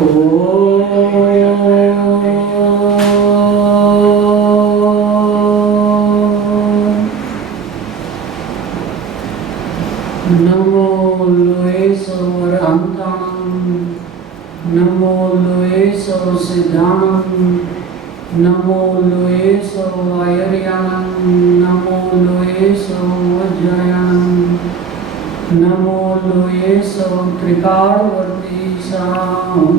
नमो लोयेश्वर अंताणं, नमो लोयेश्वर सिद्धाणं, नमो लोयेश्वर वायर्याणं, नमो लोयेश्वर वज्रयाणं, नमो लोयेश्वर त्रिकालवर्ती साहुं।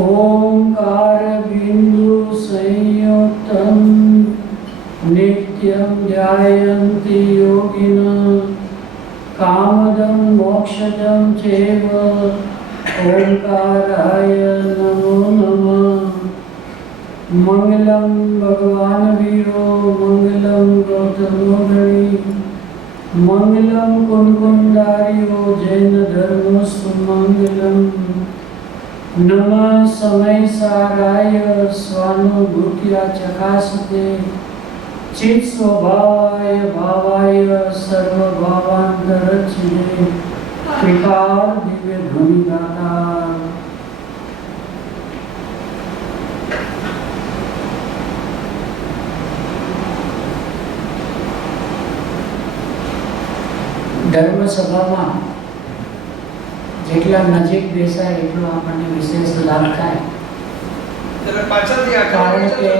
ओंकार बिंदु संयुक्तं नित्यं ध्यायन्ति योगिनः कामदं मोक्षदं चैव। ओंकाराय नमो नमः। मंगलम भगवान वीरो, मंगलम गौतमो गणी, मंगलम कुंकुंदारियो जैन धर्मोस्तु मंगलम। नमः समय साराय स्वानुभूत्या चकासते, चित स्वभावाय भावाय सर्वभावांतरच्छिदे, कृपाल दिव्य ध्वनि दाता। धर्म सभाમાં જેટલા નજીક બેસાય એટલો આપણને વિશેષ લાભ થાય, કારણ કે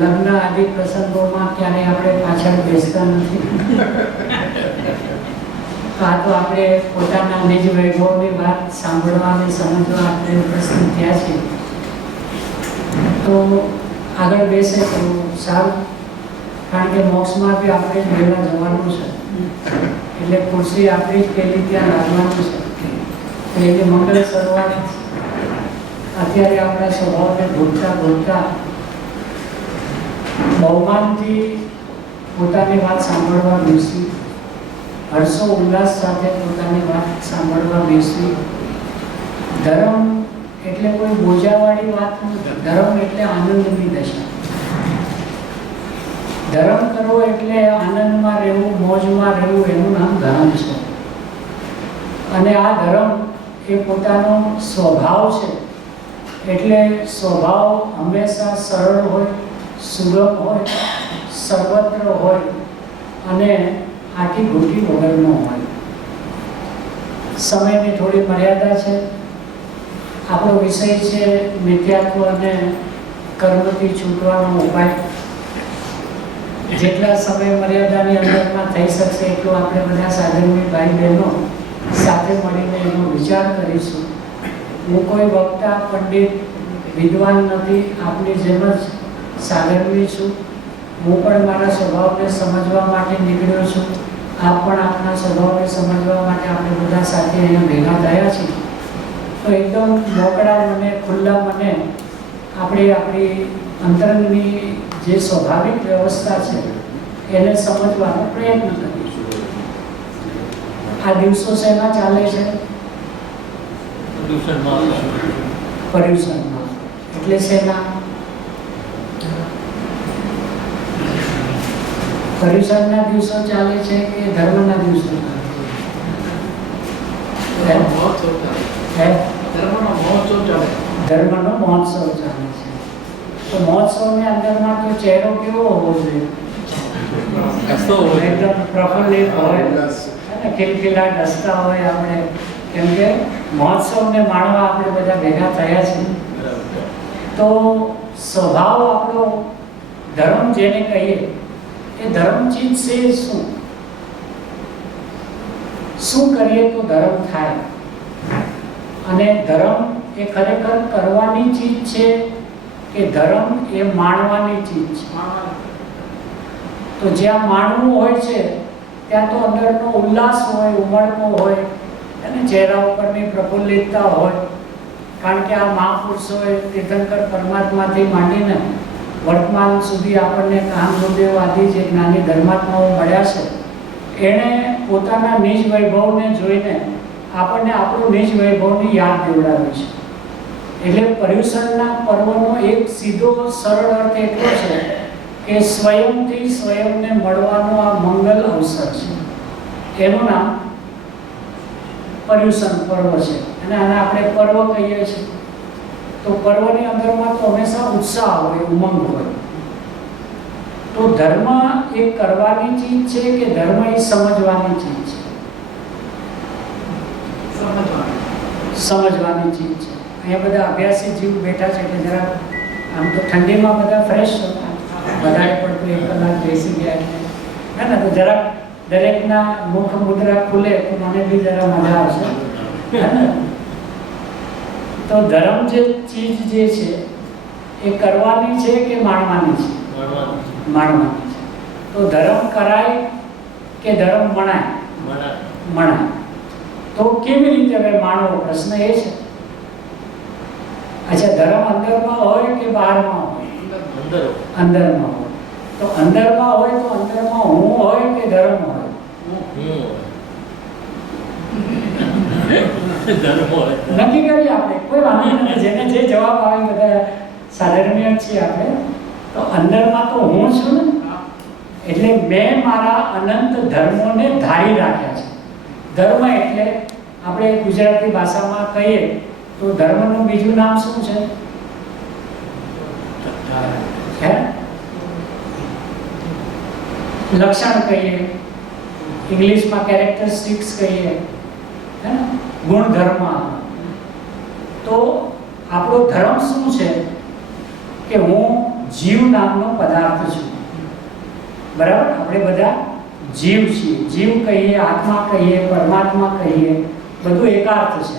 લગ્ન આદિ પ્રસંગોમાં ક્યારેય આપણે પાછળ બેસતા નથી. આ તો આપણે પોતાના નિજ વૈભવની વાત સાંભળવા અને સમજવા આપણે ઉપસ્થિત થયા છીએ, તો આગળ બેસે તો સારું, કારણ કે મોક્ષમાં બી આપણે જ વહેલા જવાનું છે, એટલે ખુરશી આપણી જ પહેલી ત્યાં લાગવાનું છે. એટલે મંગળ શરૂઆત અત્યારે આપણા સ્વભાવને ભૂલતા ભૂલતા બહુમાનથી પોતાની વાત સાંભળવા બેસી, હર્ષો ઉલ્લાસ સાથે પોતાની વાત સાંભળવા બેસી. ધર્મ એટલે કોઈ બોજાવાળી વાત નથી, ધર્મ એટલે આનંદની દશા. ધર્મ કરવો એટલે આનંદમાં રહેવું, મોજમાં રહેવું, એનું નામ ધર્મ છે. અને આ ધર્મ એ પોતાનો સ્વભાવ છે, એટલે સ્વભાવ હંમેશા સરળ હોય, સુગમ હોય, સર્વત્ર હોય અને આટી ઘૂંટી વગરનો હોય. સમયની થોડી મર્યાદા છે. આપણો વિષય છે મિથ્યાત્વ અને કર્મથી છૂટવાનો ઉપાય. જેટલા સમય મર્યાદાની અંદરમાં થઈ શકશે એટલું આપણે બધા સાધનની ભાઈ બહેનો સાથે મળીને એનો વિચાર કરીશું. હું કોઈ વક્તા, પંડિત, વિદ્વાન નથી, આપની જેમ જ સાધનવી છું. હું પણ મારા સ્વભાવને સમજવા માટે નીકળ્યો છું. આપ પણ આપના સ્વભાવને સમજવા માટે આપણે બધા સાથે અહીંયા ભેગા થયા છીએ. તો એકદમ મોકળા મને, ખુલ્લા મને આપણે આપણી અંતરંગની જે સ્વાભાવિક વ્યવસ્થા છે એને સમજવાનો પ્રયત્ન કરીશું. આ દિવસો શેના ચાલે છે? પર્યુષણમાં. એટલે શેના? પર્યુષણના દિવસો ચાલે છે કે ધર્મના દિવસો ચાલે છે? ધર્મનો મહોત્સવ ચાલે છે. તો મહોત્સવની અંદરમાં તો ચહેરો કેવો હોવો જોઈએ? એકદમ પ્રફુલ્લિત હોય, ખિલખિલાટ હસતા હોય આપણે, કેમ કે મહોત્સવને માણવા આપણે બધા ભેગા થયા છીએ. તો સ્વભાવ આપણો ધર્મ જેને કહીએ એ ધર્મચિત છે. શું કરીએ તો ધર્મ થાય? અને ધર્મ એ ખરેખર કરવાની ચીજ છે કે ધર્મ એ માણવાની ચીજ છે? તો જ્યાં માણવું હોય છે ત્યાં તો અંદરનો ઉલ્લાસ હોય, ઉમળકો હોય અને ચહેરા ઉપરની પ્રફુલ્લિતતા હોય, કારણ કે આ મહાપુરુષોએ તીર્થંકર પરમાત્માથી માંડીને વર્તમાન સુધી આપણને કામદેવ આદિ જે જ્ઞાની ધર્માત્માઓ મળ્યા છે, એણે પોતાના નિજ વૈભવને જોઈને આપણને આપણું નિજ વૈભવની યાદ દેવડાવી છે. એટલે પર્યુષણના પર્વનો એક સીધો સરળ અર્થ એટલો છે કે સ્વયંથી સ્વયંને મળવાનો આ મંગલ અવસર છે. એનું નામ પર્યુષણ પર્વ છે અને આને આપણે પર્વ કહીએ છીએ. તો પર્વની અંદરમાં તો હંમેશા ઉત્સાહ હોય, ઉમંગ હોય. તો ધર્મ એ કરવાની ચીજ છે કે ધર્મ એ સમજવાની ચીજ છે? સમજવાની ચીજ છે. અહીંયા બધા અભ્યાસી જીવ બેઠા છે એટલે જરા આમ તો ઠંડીમાં બધા ફ્રેશ વધારે પડતું 1 કલાક બેસી ગયા હે ને, તો જરાક દરેકના મુખ મુદ્રા ખુલે તો મને બી જરા મજા આવશે. તો ધર્મ જે ચીજ જે છે એ કરવાની છે કે માણવાની છે? માણવાની છે. તો ધર્મ કરાય કે ધર્મ મણાય? મણાય. તો કેવી રીતે હવે માણવો? પ્રશ્ન એ છે. અચ્છા, ધર્મ અંદરમાં હોય કે બહારમાં હોય? અંદરમાં હોય. તો અંદરમાં હોય તો અંદરમાં હું હોય કે ધર્મ હોય? નક્કી કરીએ આપણે, કોઈ વાંધો નથી. જેને જે જવાબ આવે બધા સાધારણીય છીએ આપણે. તો અંદરમાં તો હું છું ને, એટલે મેં મારા અનંત ધર્મોને ધારી રાખ્યા છે. ધર્મ એટલે આપણે ગુજરાતી ભાષામાં કહીએ તો ધર્મનું બીજું નામ શું છે? લક્ષણ કહીએ, ઇંગ્લિશમાં કેરેક્ટરિસ્ટિક્સ કહીએ, હે ને, ગુણધર્મ. તો આપણો ધર્મ શું છે કે હું જીવ નામનો પદાર્થ છું. બરાબર? આપણે બધા જીવ છીએ. જીવ કહીએ, આત્મા કહીએ, પરમાત્મા કહીએ, બધું એકાર્થ છે.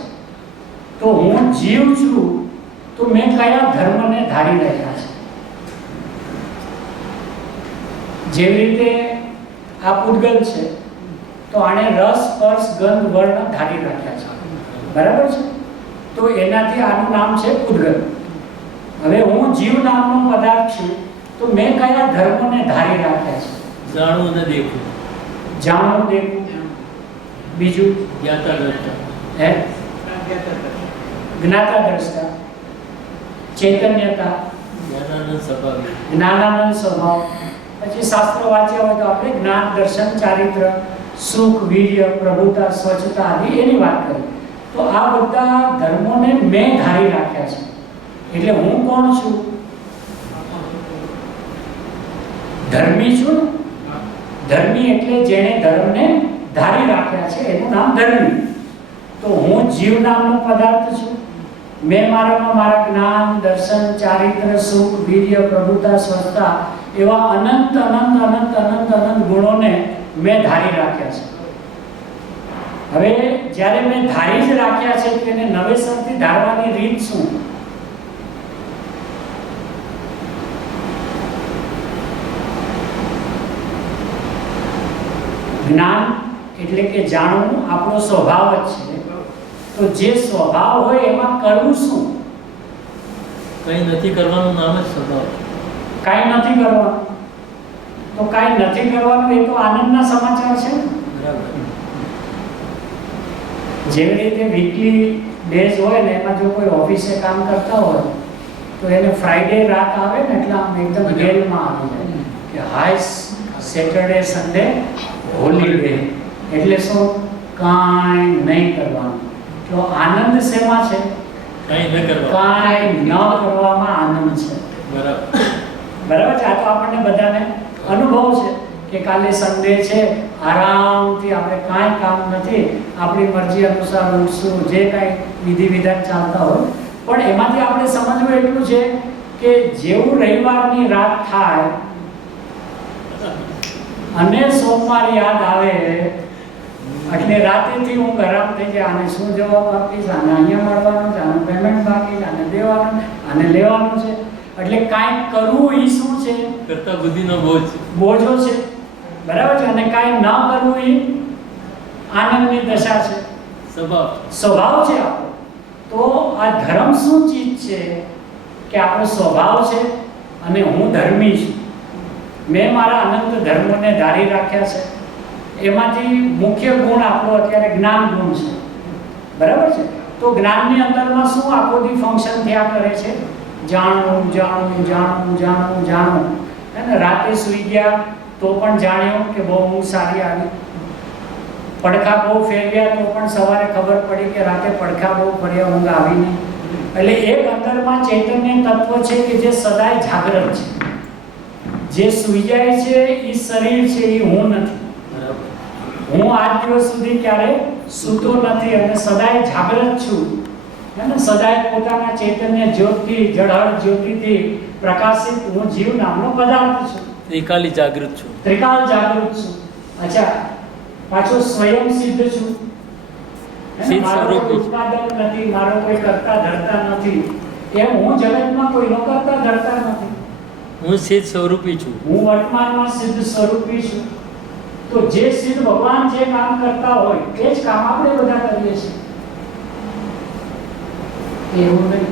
તો હું જીવ છું તો મેં કયા ધર્મને ધારી રાખ્યા છે? જેવી રીતે આ પૂતગલ છે તો આણે રસ, સ્પર્શ, ગંધ, વર્ણ ધારી રાખ્યા છે. બરાબર છે? તો એનાથી આનું નામ છે પૂતગલ. હવે હું જીવ નામનો પદાર્થ છું તો મેં કયા ધર્મોને ધારી રાખ્યા છે? જાણવું ને દેખવું. જાણવું, દેખવું. બીજું જ્ઞાતા દ્રષ્ટા. હે? જ્ઞાતા દ્રષ્ટા, ચૈતન્યતા, જ્ઞાનાનંદ સ્વભાવ. જ્ઞાનાનંદ સ્વભાવ. પછી શાસ્ત્ર વાંચ્યા હોય તો આપણે જ્ઞાન, દર્શન, ચારિત્ર, સુખ, વીર્ય, પ્રભુતા, સ્વચ્છતા આદિ એની વાત કરી. તો આ બધા ધર્મોને મેં ધારી રાખ્યા છે. એટલે હું કોણ છું? ધર્મી છું. ધર્મી એટલે જેણે ધર્મને ધારી રાખ્યા છે એનું નામ ધર્મી. તો હું જીવ નામનો પદાર્થ છું. મેં મારામાં મારા જ્ઞાન, દર્શન, ચારિત્ર, સુખ, વીર્ય, પ્રભુતા, સ્વચ્છતા એવા અનંત અનંત અનંત અનંત અનંત ગુણોને મેં ધારી રાખ્યા છે. હવે જ્યારે મેં ધારી જ રાખ્યા છે તેને નવેસરથી ધારવાની રીત શું? જ્ઞાન એટલે કે જાણવું આપણો સ્વભાવ જ છે. તો જે સ્વભાવ હોય એમાં કરવું શું? કંઈ નથી કરવાનું નામ જ સ્વભાવ. કાંઈ નથી કરવાનું. તો કાંઈ નથી કરવાનું એ તો આનંદના સમાચાર છે. બરાબર. જેવી રીતે વીકલી ડેઝ હોય ને એમાં જો કોઈ ઓફિસે કામ કરતા હોય તો એને ફ્રાઈડે રાત આવે ને એટલે આમ એકદમ ગેલમાં આવી જાય કે હાય સેટરડે, સન્ડે, હોલીડે. એટલે શું? કાંઈ નહીં કરવાનું. તો આનંદ શેમાં છે? કંઈ ન કરવાનું. કાંઈ ન કરવામાં આનંદ છે. બરાબર. બરાબર છે? આ તો આપણને બધાને અનુભવ છે કે કાલે સન્ડે છે, આરામથી આપણે કાંઈ કામ નથી, આપણી મરજી અનુસાર ઉઠશું, જે કાંઈ વિધિ વિધાન ચાલતા હોય. પણ એમાંથી આપણે સમજવું એટલું છે કે જેવું રવિવારની રાત થાય અને સોમવાર યાદ આવે એટલે રાતેથી હું ગરમ થઈ જાય. આને શું જવાબ આપીશ, આને અહીંયા મળવાનું છે, આનું પેમેન્ટ બાકી છે, આને દેવાનું, આને લેવાનું છે. એટલે કાંઈક કરવું એ શું છે? કરતા બુદ્ધિનો બોજ. બોજો છે. બરાબર છે? અને કાંઈ ન કરવું એ આનંદની દશા છે. સ્વભાવ છે આપણો. તો આ ધર્મ શું ચીજ છે કે આપણો સ્વભાવ છે અને હું ધર્મી છું. મેં મારા અનંત ધર્મોને ધારી રાખ્યા છે. એમાંથી મુખ્ય ગુણ આપણો અત્યારે જ્ઞાન ગુણ છે. બરાબર છે? તો જ્ઞાનની અંદરમાં શું આખો દી ફંક્શન થયા કરે છે? જાણવું, જાણવું, જાણવું, જાણવું, જાણવું. હે ને? રાતે સૂઈ ગયા તો પણ જાણ્યું કે બહુ ઊંઘ સારી આવી. પડખા બહુ ફેરવ્યા તો પણ સવારે ખબર પડી કે રાતે પડખા બહુ ફર્યા, ઊંઘ આવી નહીં. એટલે એક અંદરમાં ચૈતન્ય તત્વ છે કે જે સદાય જાગૃત છે. જે સૂઈ જાય છે એ શરીર છે, એ હું નથી. હું આજ દિવસ સુધી ક્યારે સૂતો નથી અને સદાય જાગૃત છું. અને સદાય પોતાના ચૈતન્ય જ્યોતિ, જળહળ જ્યોતિથી પ્રકાશિત હું જીવ નામનો પદાર્થ છું. ત્રિકાલી જાગૃત છું. ત્રિકાળ જાગૃત છું. અચ્છા, પાછો સ્વયં સિદ્ધ છું. સિદ્ધ મારો સ્વરૂપ કોઈ ઉત્પાદક નથી, મારો કોઈ કરતા ધરતા નથી. એમ હું જગતમાં કોઈનો કરતા ધરતા નથી. હું સિદ્ધ સ્વરૂપી છું. હું વર્તમાનમાં સિદ્ધ સ્વરૂપી છું. તો જે સિદ્ધ ભગવાન જે કામ કરતા હોય એ જ કામ આપણે બધા કરીએ છીએ. એવું નહીં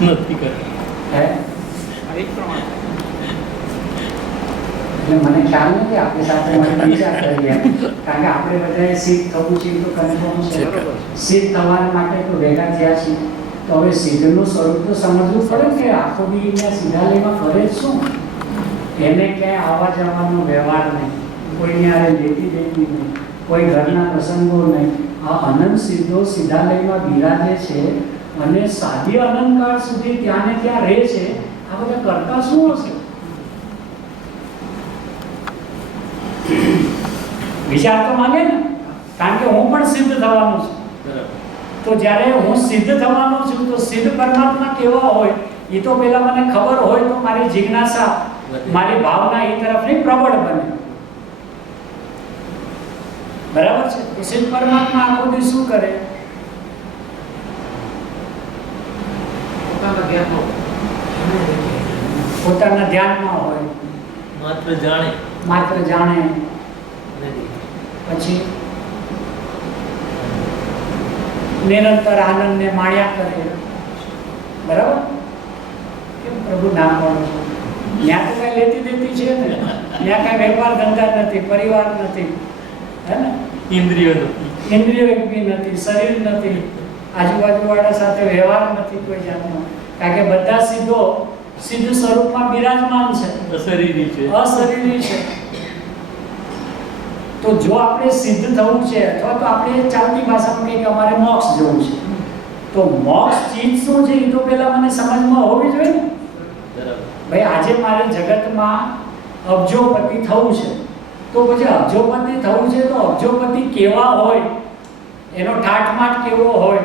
નથી કરતા. હે? એટલે મને ખ્યાલ નથી આપણે સાથે મને વિચાર કરીએ, કારણ કે આપણે બધાએ સિદ્ધ થવું છે તો કન્ફર્મ છે. સિદ્ધ થવા માટે તો ભેગા થયા છીએ. તો હવે સિદ્ધનું સ્વરૂપ તો સમજવું પડે કે આખો દી અહીંયા સિદ્ધાલયમાં કરે જ શું? એને ક્યાંય આવવા જવાનો વ્યવહાર નહીં, કોઈને આરે લેતી દેતી નહીં, કોઈ ઘરના પ્રસંગો નહીં. આ અનંત સિદ્ધો સિદ્ધાલયમાં બિરાજે છે અને સાદી અનંતકાળ સુધી ત્યાં ને ત્યાં રહે છે. આ બધા કરતા શું હશે? વિચાર તો માંગે ને, કારણ કે હું પણ સિદ્ધ થવાનો છું. તો જ્યારે હું સિદ્ધ થવાનો છું તો સિદ્ધ પરમાત્મા કેવા હોય એ તો પેલા મને ખબર હોય તો મારી જિજ્ઞાસા, મારી ભાવના એ તરફની પ્રબળ બને. બરાબર છે? તો સિદ્ધ પરમાત્મા આખો દી શું કરે? પોતાના ધ્યાનમાં હોય, માત્ર જાણે. પછી નિરંતર આનંદને માણ્યા કરે. બરાબર? કેમ પ્રભુ નામ પાડો છો? ત્યાં તો કઈ લેતી દેતી છે ને, ત્યાં કઈ વેપાર ધંધા નથી, પરિવાર નથી, હે ને? ઇન્દ્રિયો બી નથી, શરીર નથી, આજુબાજુ વાળા સાથે વ્યવહાર નથી કોઈ જાતનો. કારણ કે બધા સિદ્ધો સિદ્ધ સ્વરૂપમાં બિરાજમાન છે, અશરીરી છે. તો જો આપણે સિદ્ધ થવું છે અથવા તો આપણે ચાલતી ભાષામાં કહીએ કે અમારે મોક્ષ જવું છે, તો મોક્ષ ચીજ શું છે એ તો પહેલા મને સમજમાં હોવી જોઈએ ને. ભાઈ આજે મારે જગતમાં અબજોપતિ થવું છે, તો પછી અબજોપતિ થવું છે તો અબજોપતિ કેવા હોય, એનો ઠાઠમાઠ કેવો હોય,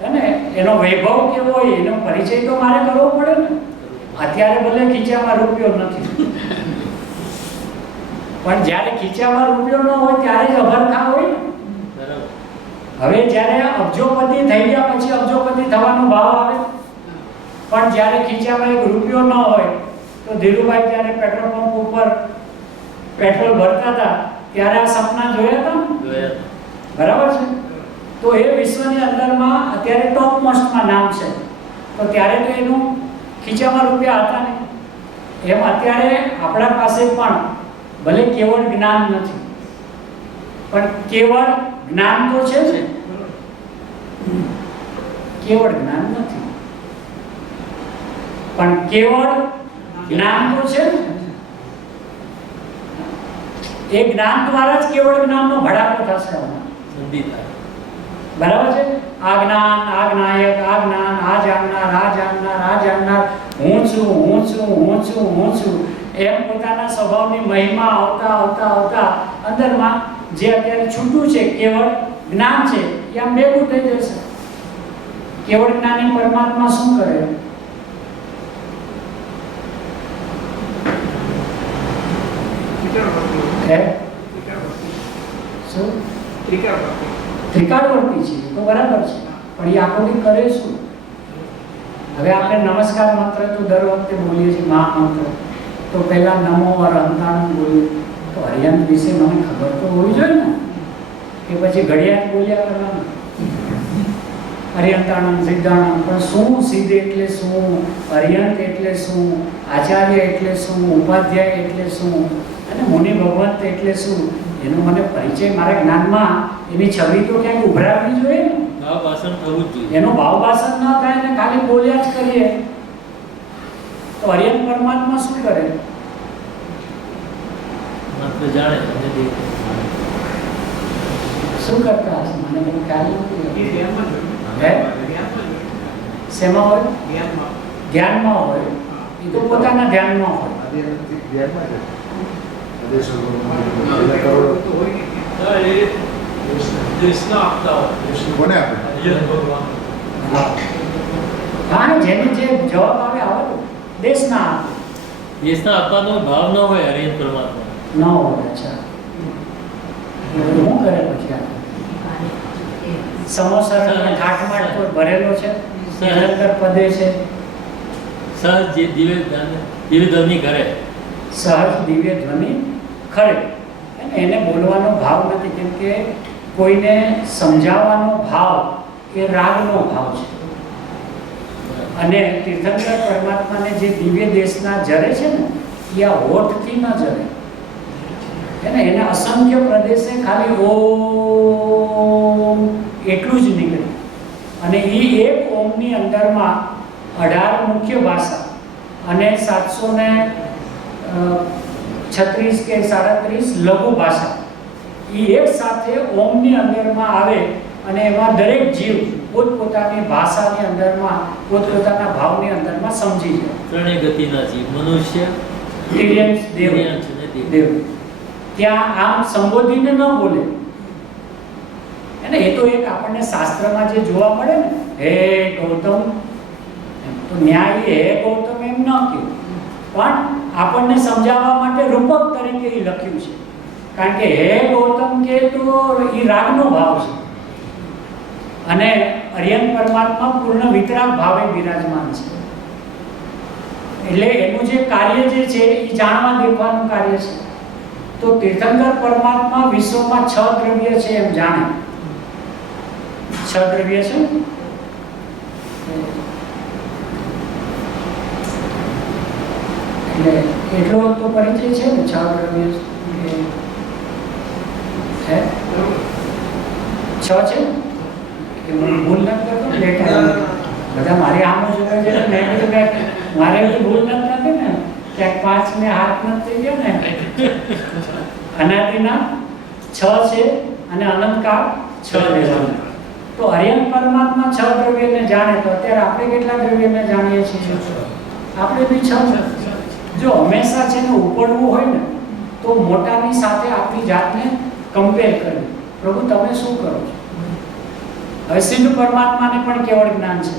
હે, એનો વૈભવ કેવો હોય, એનો પરિચય તો મારે કરવો પડે ને. અત્યારે ભલે ખીચામાં રૂપિયો નથી, પણ જ્યારે ખીચામાં રૂપિયો ન હોય ત્યારે જ અભરખા હોય ને. હવે જ્યારે અબજોપતિ થઈ ગયા પછી અબજોપતિ થવાનો ભાવ આવે, પણ જ્યારે ખીચામાં એક રૂપિયો ન હોય તો ધીરુભાઈ જ્યારે પેટ્રોલ પંપ ઉપર પેટ્રોલ ભરતા હતા ત્યારે આ સપના જોયા હતા ને? બરાબર છે? તો એ વિશ્વની અંદરમાં અત્યારે ટોપ મોસ્ટમાં નામ છે, તો ત્યારે તો એનું ખીચામાં રૂપિયા હતા ને. એમ અત્યારે આપણા પાસે પણ ભલે કેવળ જ્ઞાન નથી, પણ કેવળ જ્ઞાન તો છે જ. કેવળ જ્ઞાન નથી, પણ કેવળ જ્ઞાન તો છે જ. એ જ્ઞાન દ્વારા જ કેવળ જ્ઞાનનો ભડાકો થશે. બરાબર છે? આ જ્ઞાન, આ જ્ઞાયક, આ જ્ઞાન, આ જાણનાર, આ જાણનાર, આ જાણનાર, હું છું, હું છું, હું છું, હું છું, એમ પોતાના સ્વભાવની મહિમા આવતા આવતા આવતા અંદરમાં જે અત્યારે છૂટું છે કેવળ જ્ઞાન છે એ આમ ભેગું થઈ જશે. કેવળ જ્ઞાની પરમાત્મા શું કરે? ત્રિકાળવર્તી છે તો બરાબર છે, પણ એ આખો દી કરે શું? હવે આપણે નમસ્કાર મંત્ર તો દર વખતે બોલીએ છીએ, મહામંત્ર તો પહેલા નમો અરહંતાણમ બોલીએ. તો હરિયંત વિશે મને ખબર તો હોવી જોઈએ ને, કે પછી ઘડિયાળ બોલ્યા કરવાનું હરિયંતાણમ સિદ્ધાણમ. પણ શું સિદ્ધ એટલે શું, હરિયંત એટલે શું, આચાર્ય એટલે શું, ઉપાધ્યાય એટલે શું, અને મુનિ ભગવંત એટલે શું, એનો મને પરિચય મારા જ્ઞાનમાં એની છબી તો ક્યાંક ઉભરાવવી જોઈએ ને. ભાવ ભાષણ થવું જ જોઈએ. એનો ભાવ ભાષણ ન થાય ને ખાલી બોલ્યા જ કરીએ તો હરિયંત પરમાત્મા શું કરે? માત્ર જાણે અને દેખે. શું કરતા હશે મને કંઈ ખ્યાલ નથી. હે? શેમાં હોય? ધ્યાનમાં હોય. એ તો પોતાના ધ્યાનમાં હોય. કોને આપે? હા, જેને જે જવાબ આવે આવે દેશના આપે. દેશના આપવાનો ભાવ ન હોય હરિયન પરમાત્મા. ન હોય. અચ્છા, શું કરે પછી આ સમોસા અને ઠાઠમાઠ તો ભરેલો છે, નિરંતર પદે છે, સહજ જે દિવ્ય ધ્વનિ કરે, સહજ દિવ્ય ધ્વનિ ખરે. એને બોલવાનો ભાવ નથી, કેમ કે કોઈને સમજાવવાનો ભાવ એ રાગનો ભાવ છે. અને તીર્થંકર પરમાત્માને જે દિવ્ય દેશના જરે છે ને એ આ હોઠથી ન જરે. એને અસંખ્ય પ્રદેશે ખાલી ઓમ એટલું જ નીકળે. અને એ એક ઓમની અંદરમાં 18 મુખ્ય ભાષા અને 736 કે 37 લઘુ ભાષા એ એક સાથે ઓમની અંદરમાં આવે અને એમાં દરેક જીવ પોતપોતાની ભાષાની અંદરમાં પોતપોતાના ભાવની અંદરમાં સમજી જાય. ત્રણેય ગતિના જીવ, મનુષ્ય, તિર્યંશ, દેવ. તિર્યંશ અને દેવ. દેવ ત્યાં આમ સંબોધીને ન બોલે. એ તો એક આપણને શાસ્ત્રમાં જે જોવા મળે ને, હે ગૌતમ, તો ન્યાય હે ગૌતમ એમ ન કહ્યું, પણ આપણને સમજાવવા માટે રૂપક તરીકે એ લખ્યું છે. કારણ કે હે ગૌતમ કે તો એ રાગનો ભાવ છે. અને અરિયન પરમાત્મા પૂર્ણ વિતરાગ ભાવે બિરાજમાન છે. એટલે એનું જે કાર્ય જે છે એ જાણવા દેખવાનું કાર્ય છે. તો તીર્થંકર પરમાત્મા વિશ્વમાં 6 દ્રવ્ય છે એમ જાણે. 6 દ્રવ્ય છે. એટલે એટલો તો પરિચય છે ને 6 દ્રવ્ય છે. 6 છે કે મને ભૂલ ન કરતો લેટર બધા મારી આમ જ જોવે છે. મેં કીધું કે મારે તો ભૂલ નથી ને, ક્યાંક 5 ને હાથ નથી થઈ ગયો ને. અનાદિના 6 છે અને અનંતકાળ 6 રહેવાના. તો હરિયન પરમાત્મા 6 દ્રવ્યને જાણે, તો અત્યારે આપણે કેટલા દ્રવ્યને જાણીએ છીએ? આપણે બી 6. જો હંમેશા છે ને ઉપડવું હોય ને તો મોટાની સાથે આપણી જાતને કમ્પેર કરવી. પ્રભુ તમે શું કરો છો? હવે સિદ્ધ પરમાત્માને પણ કેવળ જ્ઞાન છે.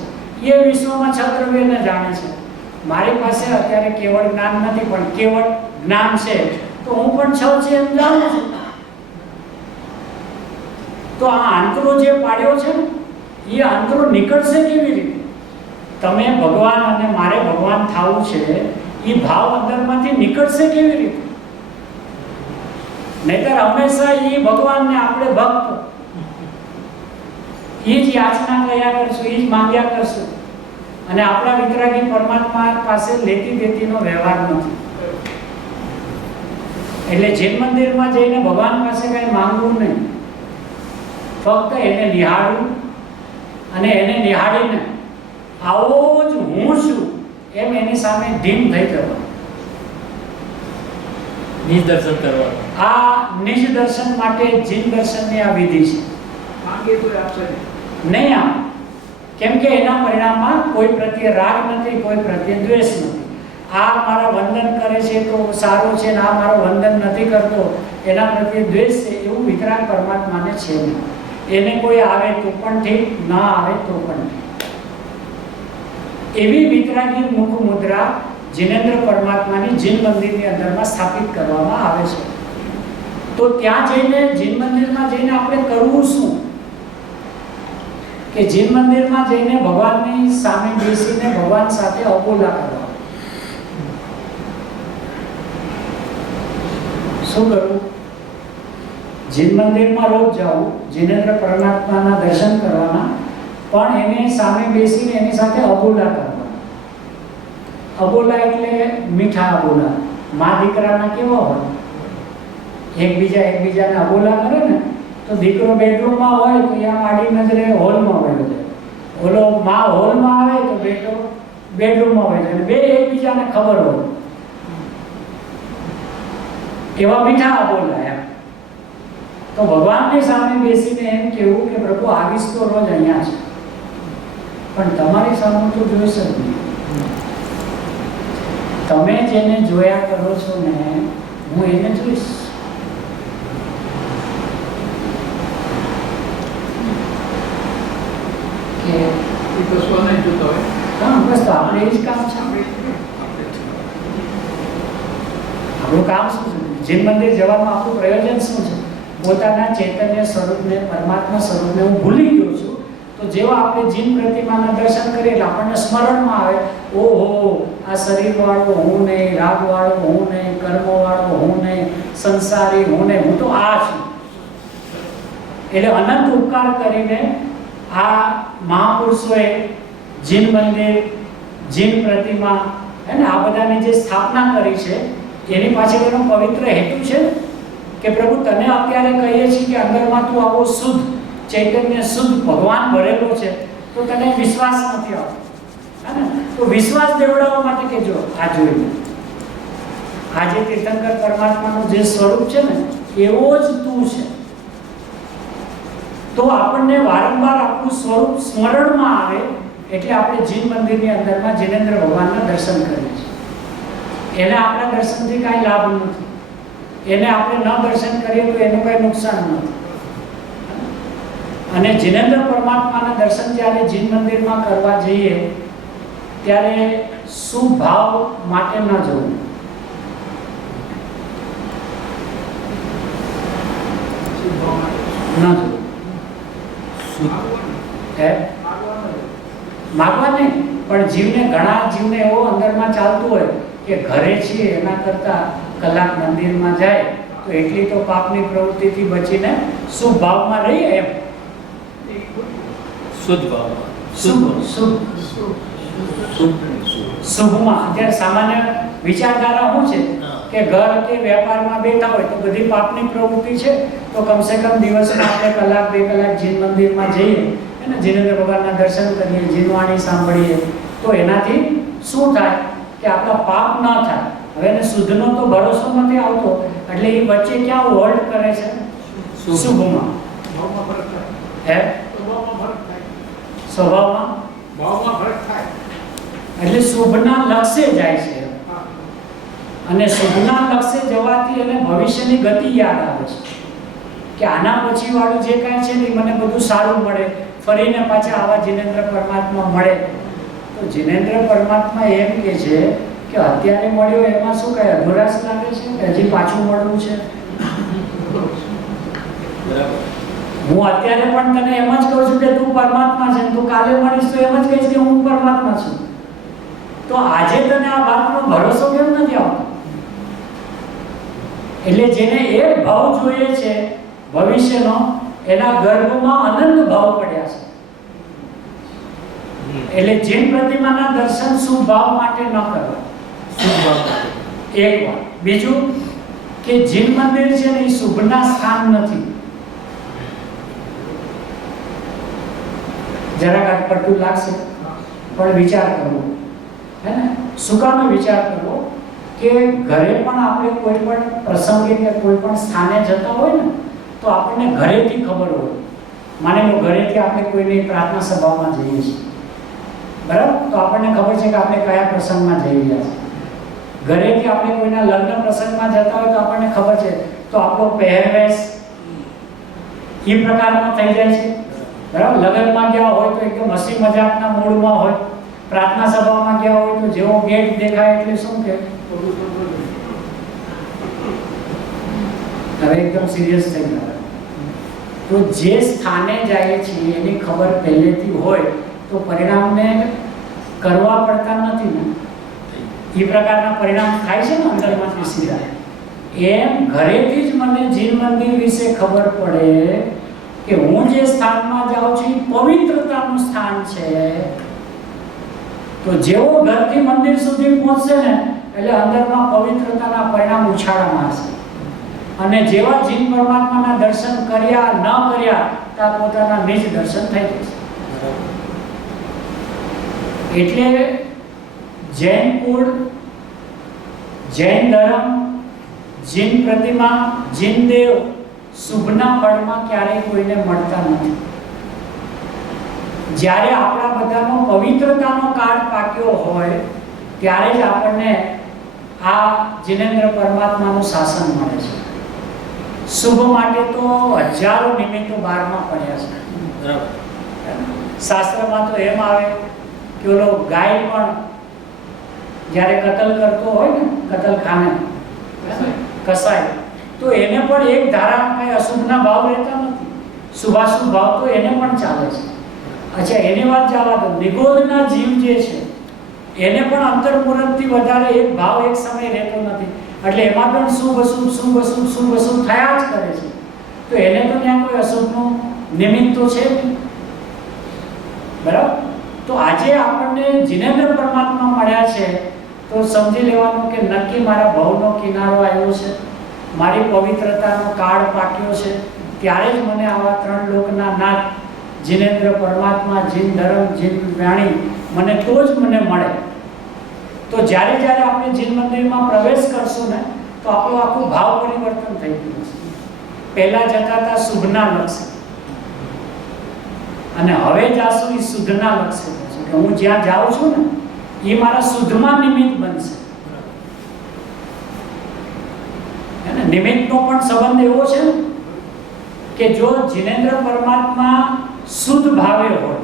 એ વિશ્વમાં 6 દ્રવ્યને જાણે છે. મારી પાસે અત્યારે કેવળ જ્ઞાન નથી, પણ કેવળ જ્ઞાન છે તો હું પણ 6 છે એમ જાણું છું. તો આ આંતરો જે પાડ્યો છે ને એ આંતરો નીકળશે કેવી રીતે? તમે ભગવાન અને મારે ભગવાન થવું છે એ ભાવ અંદરમાંથી નીકળશે કેવી રીતે? નહીતર હંમેશા એ ભગવાનને આપણે ભક્ત એ જ યાચના કર્યા કરશું, એ જ માંગ્યા કરશું. અને આપણા વિતરાગી પરમાત્મા પાસે લેતી દેતીનો વ્યવહાર નથી. એટલે જૈન મંદિરમાં જઈને ભગવાન પાસે કઈ માંગવું નહીં, ફક્ત એને નિહાળવું અને એને નિહાળીને આવો જ હું છું એમ એની સામે ધીમ થઈ જવાનું. નિજ દર્શન કરવાનું. આ નિજ દર્શન માટે જીન દર્શનની આ વિધિ છે. નહીં આપ, કેમ કે એના પરિણામમાં કોઈ પ્રત્યે રાગ નથી, કોઈ પ્રત્યે દ્વેષ નથી. આ મારા વંદન કરે છે તો સારું છે ને આ મારો વંદન નથી કરતો એના પ્રત્યે દ્વેષ છે, એવું વિતરાગ પરમાત્માને છે નહીં. એને કોઈ આવે તો પણ ઠીક, ના આવે તો પણ ઠીક. એવી વિતરાગી મુખ મુદ્રા જિનેન્દ્ર પરમાત્માની જીન મંદિરની અંદરમાં સ્થાપિત કરવામાં આવે છે. તો ત્યાં જઈને જીન મંદિરમાં જઈને આપણે કરવું શું? કે જીન મંદિરમાં જઈને ભગવાનની સામે બેસીને ભગવાન સાથે અબોલા કરવા. શું કરવું? જીન મંદિરમાં રોજ જાવું, જિનેન્દ્ર પરમાત્માના દર્શન કરવાના, પણ એને સામે બેસીને એની સાથે અબોલા કરવા. અબોલા એટલે મીઠા અબોલા. મા દીકરાના કેવા હોય? એકબીજાને અબોલા કરે ને તો દીકરો બેડરૂમમાં હોય તો યા આડી નજરે હોલમાં વયો જાય, ઓલો મા હોલમાં આવે તો બેટો બેડરૂમમાં વયો જાય, બે એકબીજાને ખબર હોય. એવા મીઠા અબોલા એમ. તો તો ભગવાનની સામે બેસીને એમ કહેવું કે પ્રભુ આવીશ તો રોજ અહીંયા છે, પણ તમારી સામે તો જોઈશ જ નહીં. તમે જેને જોયા કરો છો ને, હું એને જોઈશ. કે એ કશું નહીં જોતા હોય. હા, બસ તો આપણે એ જ કામ છે. આપણું કામ શું છે? જીન મંદિર જવામાં આપણું પ્રયોજન શું છે? પોતાના ચૈતન્ય સ્વરૂપને, પરમાત્મા સ્વરૂપને હું ભૂલી ગયો છું. તો જેવા આપણે જીન પ્રતિમાના દર્શન કરીએ એટલે આપણને સ્મરણમાં આવે, ઓહો, આ શરીરવાળો હું નહીં, રાગવાળો હું નહીં, કર્મવાળો હું નહીં, સંસારી હું નહીં, હું તો આ છું. એટલે અનંત ઉપકાર કરીને આ મહાપુરુષોએ જીન મંદિર, જીન પ્રતિમા અને આ બધાની જે સ્થાપના કરી છે, એની પાછળ એનો પવિત્ર હેતુ છે કે પ્રભુ તને અત્યારે કહીએ છીએ કે અંદરમાં તું આવો શુદ્ધ ચૈતન્ય, શુદ્ધ ભગવાન ભરેલો છે, તો તને વિશ્વાસ નથી આવતો. તો વિશ્વાસ દેવડાવવા માટે કે જો આ જોઈ, આ જે તીર્થંકર પરમાત્માનું જે સ્વરૂપ છે ને, એવો જ તું છે. તો આપણને વારંવાર આપણું સ્વરૂપ સ્મરણમાં આવે એટલે આપણે જીન મંદિરની અંદરમાં જીનેન્દ્ર ભગવાનના દર્શન કરીએ છીએ. એને આપણા દર્શનથી કાંઈ લાભ નથી, એને આપણે ન દર્શન કરીએ તો એનું કાંઈ નુકસાન નથી. અને જીનેન્દ્ર પરમાત્માના દર્શન જ્યારે જીન મંદિરમાં કરવા જઈએ ત્યારે સુભાવ માટે ન જવું. ન જવું. માગવા નહીં, પણ જીવને, ઘણા જીવને એવો અંદરમાં ચાલતું હોય કે ઘરે છીએ એના કરતા કલાક મંદિરમાં જાય તો એટલી તો પાપની પ્રવૃત્તિથી બચીને શુભ ભાવમાં રહીએ એમ. શુદ્ધ ભાવમાં, શુભમાં. અત્યારે સામાન્ય વિચારધારા શું છે કે ઘર કે વેપારમાં બેઠા હોય તો બધી પાપની પ્રવૃત્તિ છે, તો કમસે કમ દિવસમાં આપણે કલાક 2 કલાક જીન મંદિરમાં જઈએ અને જીનેન્દ્ર ભગવાનના દર્શન કરીએ, જીનવાણી સાંભળીએ, તો એનાથી શું થાય કે આપણા પાપ ન થાય. હવે એને શુદ્ધનો તો ભરોસો નથી આવતો એટલે એ વચ્ચે ક્યાં હોલ્ડ કરે છે? શુભમાં. સ્વભાવમાં એટલે શુભના લક્ષ્ય જાય છે, અને શુભના લક્ષ્ય જવાથી એને ભવિષ્યની ગતિ યાદ આવે છે કે આના પછી વાળું જે કાંઈ છે ને મને બધું સારું મળે, ફરીને પાછા આવા જીનેન્દ્ર પરમાત્મા મળે. તો જીનેન્દ્ર પરમાત્મા એમ કે છે કે અત્યારે મળ્યો એમાં શું કાંઈ અધુરાશ લાગે છે કે હજી પાછું મળવું છે? હું અત્યારે પણ તને એમ જ કહું છું કે તું પરમાત્મા છે, તું કાલે મળીશ તો એમ જ કહીશ કે હું પરમાત્મા છું. તો આજે તને આ વાતનો ભરોસો કેમ નથી આવતો? એટલે જેને એક ભાવ જોઈએ છે ભવિષ્યનો, એના ગર્ભમાં અનંત ભાવ પડ્યા છે. એટલે જીન પ્રતિમાના દર્શન શુભ ભાવ માટે ન કરવા. એક વાત. બીજું કે જીન મંદિર છે ને એ શુભના સ્થાન નથી. જરાક અટપટું લાગશે પણ વિચાર કરવો, હે ને? શું કામ વિચાર કરવો કે ઘરે પણ આપણે કોઈ પણ પ્રસંગે કે કોઈ પણ સ્થાને જતા હોય ને તો આપણને ઘરેથી ખબર હોય. માની લો ઘરેથી આપણે કોઈની પ્રાર્થના સભામાં જઈએ છીએ, બરાબર? તો આપણને ખબર છે કે આપણે કયા પ્રસંગમાં જઈ રહ્યા છીએ. ઘરેથી આપણે કોઈના લગ્ન પ્રસંગમાં જતા હોય તો આપણને ખબર છે, તો આપણો પહેરવેશ એ પ્રકારનો થઈ જાય છે, બરાબર? લગ્નમાં ગયા હોય તો એકદમ હસી મજાકના મૂડમાં હોય, પ્રાર્થના સભામાં ગયા હોય તો જેવો ગેટ દેખાય એટલે શું કે હવે એકદમ સિરિયસ થઈ ગયા. તો જે સ્થાને જાય છે એની ખબર પહેલેથી હોય તો પરિણામને કરવા પડતા નથી ને, એ પ્રકારના પરિણામ થાય છે ને અંદરમાંથી સીધા. એમ ઘરેથી જ મને જીન મંદિર વિશે ખબર પડે કે હું જે સ્થાનમાં જાઉં છું એ પવિત્રતાનું સ્થાન છે. તો જેવો ઘરથી મંદિર સુધી પહોંચશે ને એટલે અંદરમાં પવિત્રતાના પરિણામ ઉછાળા મારશે, અને જેવા જીન પરમાત્માના દર્શન કર્યા ન કર્યા ત્યાં પોતાના નિજ દર્શન થઈ જશે. એટલે જૈન કુળ, જૈન ધર્મ, જીન પ્રતિમા, જીન દેવ શુભના ફળમાં ક્યારેય કોઈને મળતા નથી. જ્યારે આપણા બધાનો પવિત્રતાનો કાળ પાક્યો હોય ત્યારે જ આપણને આ જિનેન્દ્ર પરમાત્માનું શાસન મળે છે. શુભ માટે તો હજારો નિમિત્તો બહારમાં પડ્યા છે. શાસ્ત્રમાં તો એમ આવે કે ઓલો ગાય પણ જ્યારે કતલ કરતો હોય ને, કતલખાને કસાય, તો એને પણ એક ધારામાં કઈ અશુભના ભાવ રહેતા નથી. શુભાશુભ ભાવ તો એને પણ ચાલે છે. અચ્છા, એની વાત જવા દો. નિગોદના જીવ જે છે એને પણ અંતર્મુરતથી વધારે એક ભાવ એક સમય રહેતો નથી. એટલે એમાં પણ શુભ અશુભ શુભ અશુભ શુભ અશુભ થયા જ કરે છે. તો એને તો ત્યાં કોઈ અશુભનું નિમિત્ત તો છે નહીં. બરાબર? તો આજે આપણને જિનેન્દ્ર પરમાત્મા મળ્યા છે તો સમજી લેવાનું કે નક્કી મારા ભવનો કિનારો આવ્યો છે, મારી પવિત્રતાનો કાળ પાક્યો છે, ત્યારે જ મને આવા ત્રણ લોકના નાથ જિનેન્દ્ર પરમાત્મા, જીન ધર્મ, જીન વાણી મને તો જ મને મળે. તો જ્યારે જ્યારે આપણે જીન મંદિરમાં પ્રવેશ કરશું ને તો આપણું આખું ભાવ પરિવર્તન થઈ ગયું છે. પહેલા જતા હતા શુભના લક્ષ્ય અને હવે જાશું એ શુદ્ધના લક્ષ્ય છે કે હું જ્યાં જાઉં છું ને એ મારા શુદ્ધમાં નિમિત્ત બનશે. અને નિમિત્તનો પણ સંબંધ એવો છે કે જો જિનેન્દ્ર પરમાત્મા શુદ્ધ ભાવે હોય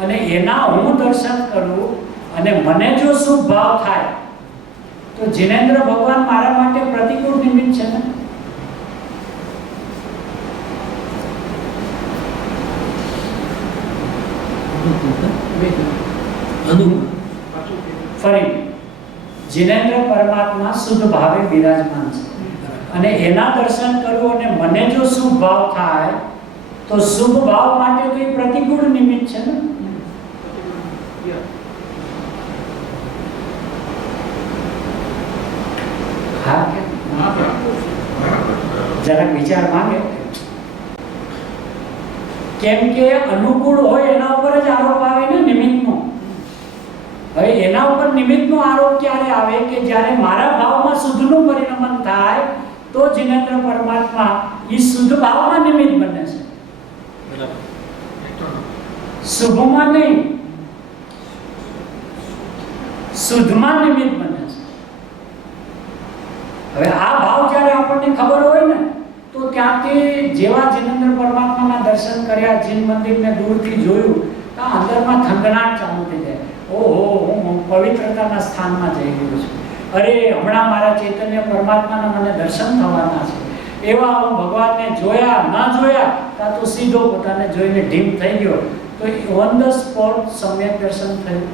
અને એના હું દર્શન કરું અને મને જો શુભ ભાવ થાય તો જિનેન્દ્ર ભગવાન મારા માટે પ્રતિકૂળ નિમિત્ત છે ને. ફરી જિનેન્દ્ર પરમાત્મા શુદ્ધ ભાવે બિરાજમાન છે અને એના દર્શન કરું અને મને જો શુભ ભાવ થાય તો શુભ ભાવ માટે તો એ પ્રતિકૂળ નિમિત્ત છે ને. હા, જરાક વિચાર માંગે. કેમ કે અનુકૂળ હોય એના ઉપર જ આરોપ આવે ને નિમિત્તનો. હવે એના ઉપર નિમિત્તનો આરોપ ક્યારે આવે કે જ્યારે મારા ભાવમાં શુદ્ધનું પરિણમન થાય તો જિનેન્દ્ર પરમાત્મા એ શુદ્ધ ભાવમાં નિમિત્ત બને છે, શુભમાં નહીં, શુદ્ધમાં નિમિત્ત બને છે. હવે આ ભાવ જ્યારે આપણને ખબર હોય ને તો ત્યાંથી જેવા જિનેન્દ્ર પરમાત્માના દર્શન કર્યા, જીન મંદિરને દૂરથી જોયું તો અંદરમાં થનગનાટ ચાલુ થઈ જાય. ઓહો, હું પવિત્રતાના સ્થાનમાં જઈ ગયો છું. અરે, હમણાં મારા ચૈતન્ય પરમાત્માના મને દર્શન થવાના છે. એવા હું ભગવાનને જોયા ના જોયા કાં તો સીધો પોતાને જોઈને ઢીમ થઈ ગયો તો ઓન ધ સ્પોટ સમ્યક દર્શન થયું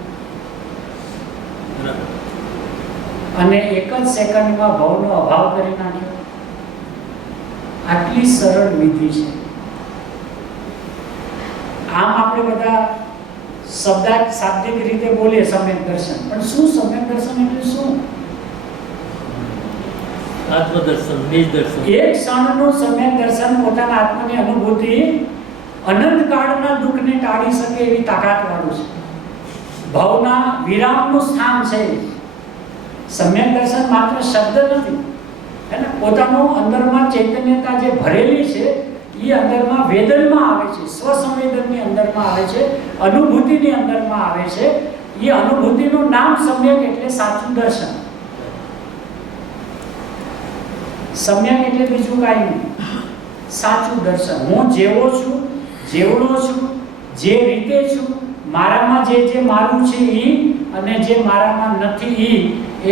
અને એક જ સેકન્ડમાં ભાવનો અભાવ કરી નાખ્યો. આટલી સરળ વિધિ છે. આમ આપણે બધા શાબ્દિક રીતે બોલીએ સમ્યક દર્શન, પણ શું સમ્યક દર્શન એટલે શું? આત્મદર્શન, નિજ દર્શન. એક ક્ષણનું સમ્યક દર્શન પોતાના આત્માની અનુભૂતિ અનંત કાળના દુઃખને ટાળી શકે એવી તાકાતવાળું છે. ભાવના વિરામનું સ્થાન છે. સમ્યક દર્શન માત્ર શબ્દ નથી, હે ને? પોતાનું અંદરમાં ચૈતન્યતા જે ભરેલી છે એ અંદરમાં વેદનમાં આવે છે, સ્વસંવેદનની અંદરમાં આવે છે, અનુભૂતિની અંદરમાં આવે છે. એ અનુભૂતિનું નામ સમ્યક એટલે સાચું દર્શન. સમ્યક એટલે બીજું કાંઈ નહીં, સાચું દર્શન. હું જેવો છું, જેવડો છું, જે રીતે છું, મારામાં જે મારું છે એ અને જે મારામાં નથી એ,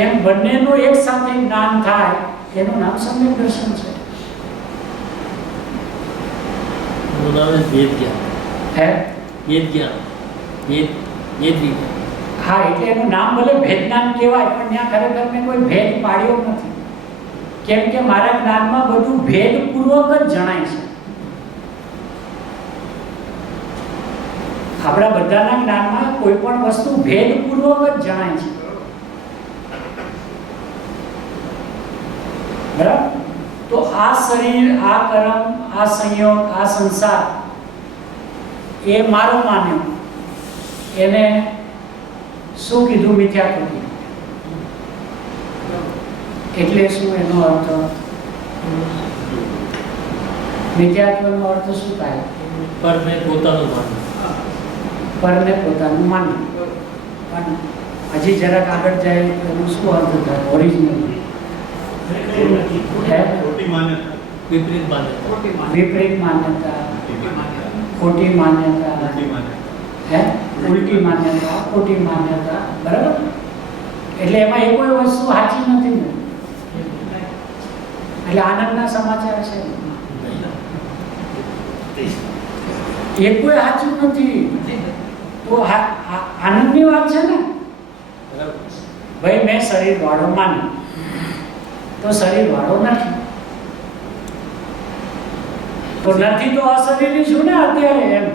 એમ બંનેનું એક સાથે જ્ઞાન થાય એનું નામ સમ્યક દર્શન છે. હા, એટલે એનું નામ ભલે ભેદજ્ઞાન કહેવાય પણ ત્યાં ખરેખર મેં કોઈ ભેદ પાડ્યો નથી. કેમ કે મારા જ્ઞાનમાં બધું ભેદપૂર્વક જ જણાય છે. આપણા બધાના જ્ઞાનમાં કોઈ પણ વસ્તુ ભેદપૂર્વક જ જણાય છે. બરાબર? તો આ શરીર, આ કર્મ, આ સંયોગ, આ સંસાર એ મારો માન્યો, એને શું કીધું? મિથ્યાકૃતિ. એટલે શું એનો અર્થ? મિથ્યાત્વનો અર્થ શું થાય? પરને પોતાનું માનવું. પરને પોતાનું માનવું. પણ હજી જરાક આગળ જાય તો એનો શું અર્થ થાય? ઓરિજિનલ ખોટી માન્યતા. વિપરીત માન્યતા. વિપરીત માન્યતા, ખોટી માન્યતા, ઉલટી માન્યતા, ખોટી માન્યતા, બરાબર? એટલે એમાં એ કોઈ વસ્તુ સાચી નથી ને. એટલે આનંદના સમાચાર છે એ કોઈ સાચું નથી. તો આનંદની વાત છે ને. ભાઈ મેં શરીર વાળો માન્યું તો શરીર વાળો નથી, તો નથી તો અશરીરી છું ને અત્યારે. એમ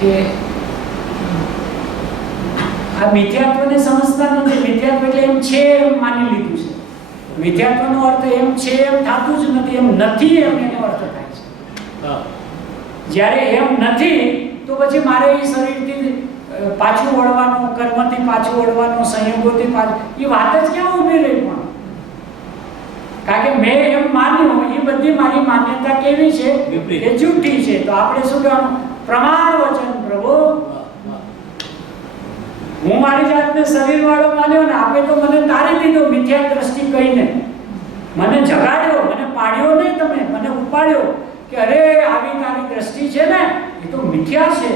કે આ મિથ્યાત્વને સમજતા નથી. મિથ્યાત્વ એટલે એમ છે એમ માની લીધું છે. મિથ્યાત્વનો અર્થ એમ છે એમ થતું જ નથી, એમ નથી એમ એનો અર્થ થાય છે. જ્યારે એમ નથી તો પછી મારે એ શરીરથી પાછું વળવાનું, કર્મથી પાછું વળવાનું, સંયોગોથી પાછું, એ વાત જ ક્યાં ઊભી રહી? પણ કારણ કે મેં એમ માન્યું, એ બધી મારી માન્યતા કેવી છે કે જૂઠી છે. તો આપણે શું કહેવાનું? પ્રમાણ વચન પ્રભુ. હું મારી જાતને શરીર વાળો માન્યો ને આપે તો મને તારી દીધો મિથ્યા દ્રષ્ટિ કહીને. મને જગાડ્યો, મને પાડ્યો નહીં, તમે મને ઉપાડ્યો કે અરે આવી તારી દ્રષ્ટિ છે ને એ તો મિથ્યા છે.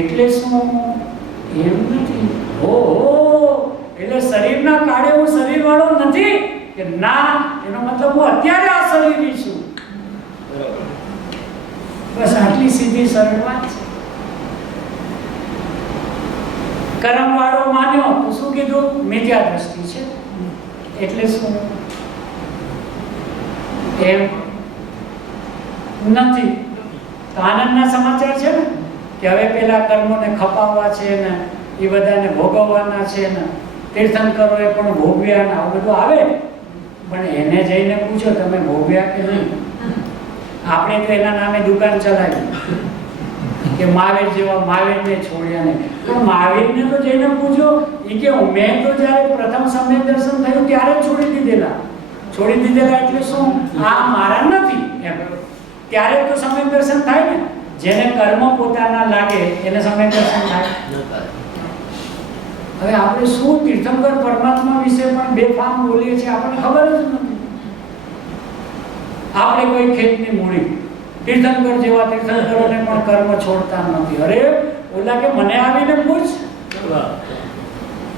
એટલે શું? એમ નથી. ઓહો, એટલે શરીરના કાળે હું શરીર વાળો નથી કે ના? એનો મતલબ હું અત્યારે અશરીરી છું. બસ આટલી સીધી સરળ વાત છે. કર્મ વાળો માન્યો તો શું કીધું? મિથ્યા દ્રષ્ટિ છે. એટલે શું? એમ નથી. તો આનંદના સમાચાર છે ને કે હવે પેલા કર્મોને ખપાવવા છે ને એ બધાને ભોગવવાના છે ને તીર્થંકરોએ પણ ભોગવ્યા ને આવું બધું આવે. પણ એને જઈને પૂછો તમે ભોગવ્યા કે નહીં? આપણે તો એના નામે દુકાન ચલાવી કે મહાવીર જેવા મહાવીરને છોડ્યા નહીં. પણ મહાવીરને તો જઈને પૂછો, એ કે મેં તો જ્યારે પ્રથમ સમ્યક દર્શન થયું ત્યારે જ છોડી દીધેલા. છોડી દીધેલા એટલે શું? આ મારા નથી એમ. ત્યારે તો સમ્યક દર્શન થાય ને. જેને કર્મ પોતાના લાગે એને સમ્યક દર્શન થાય. હવે આપણે શું તીર્થંકર પરમાત્મા વિશે પણ બેફામ બોલીએ છીએ, આપણને ખબર જ નથી. આપણે કોઈ ખેતની મૂડી, તીર્થંકર જેવા તીર્થંકરોને પણ કર્મ છોડતા નથી. અરે ઓલા કે મને આવીને પૂછ,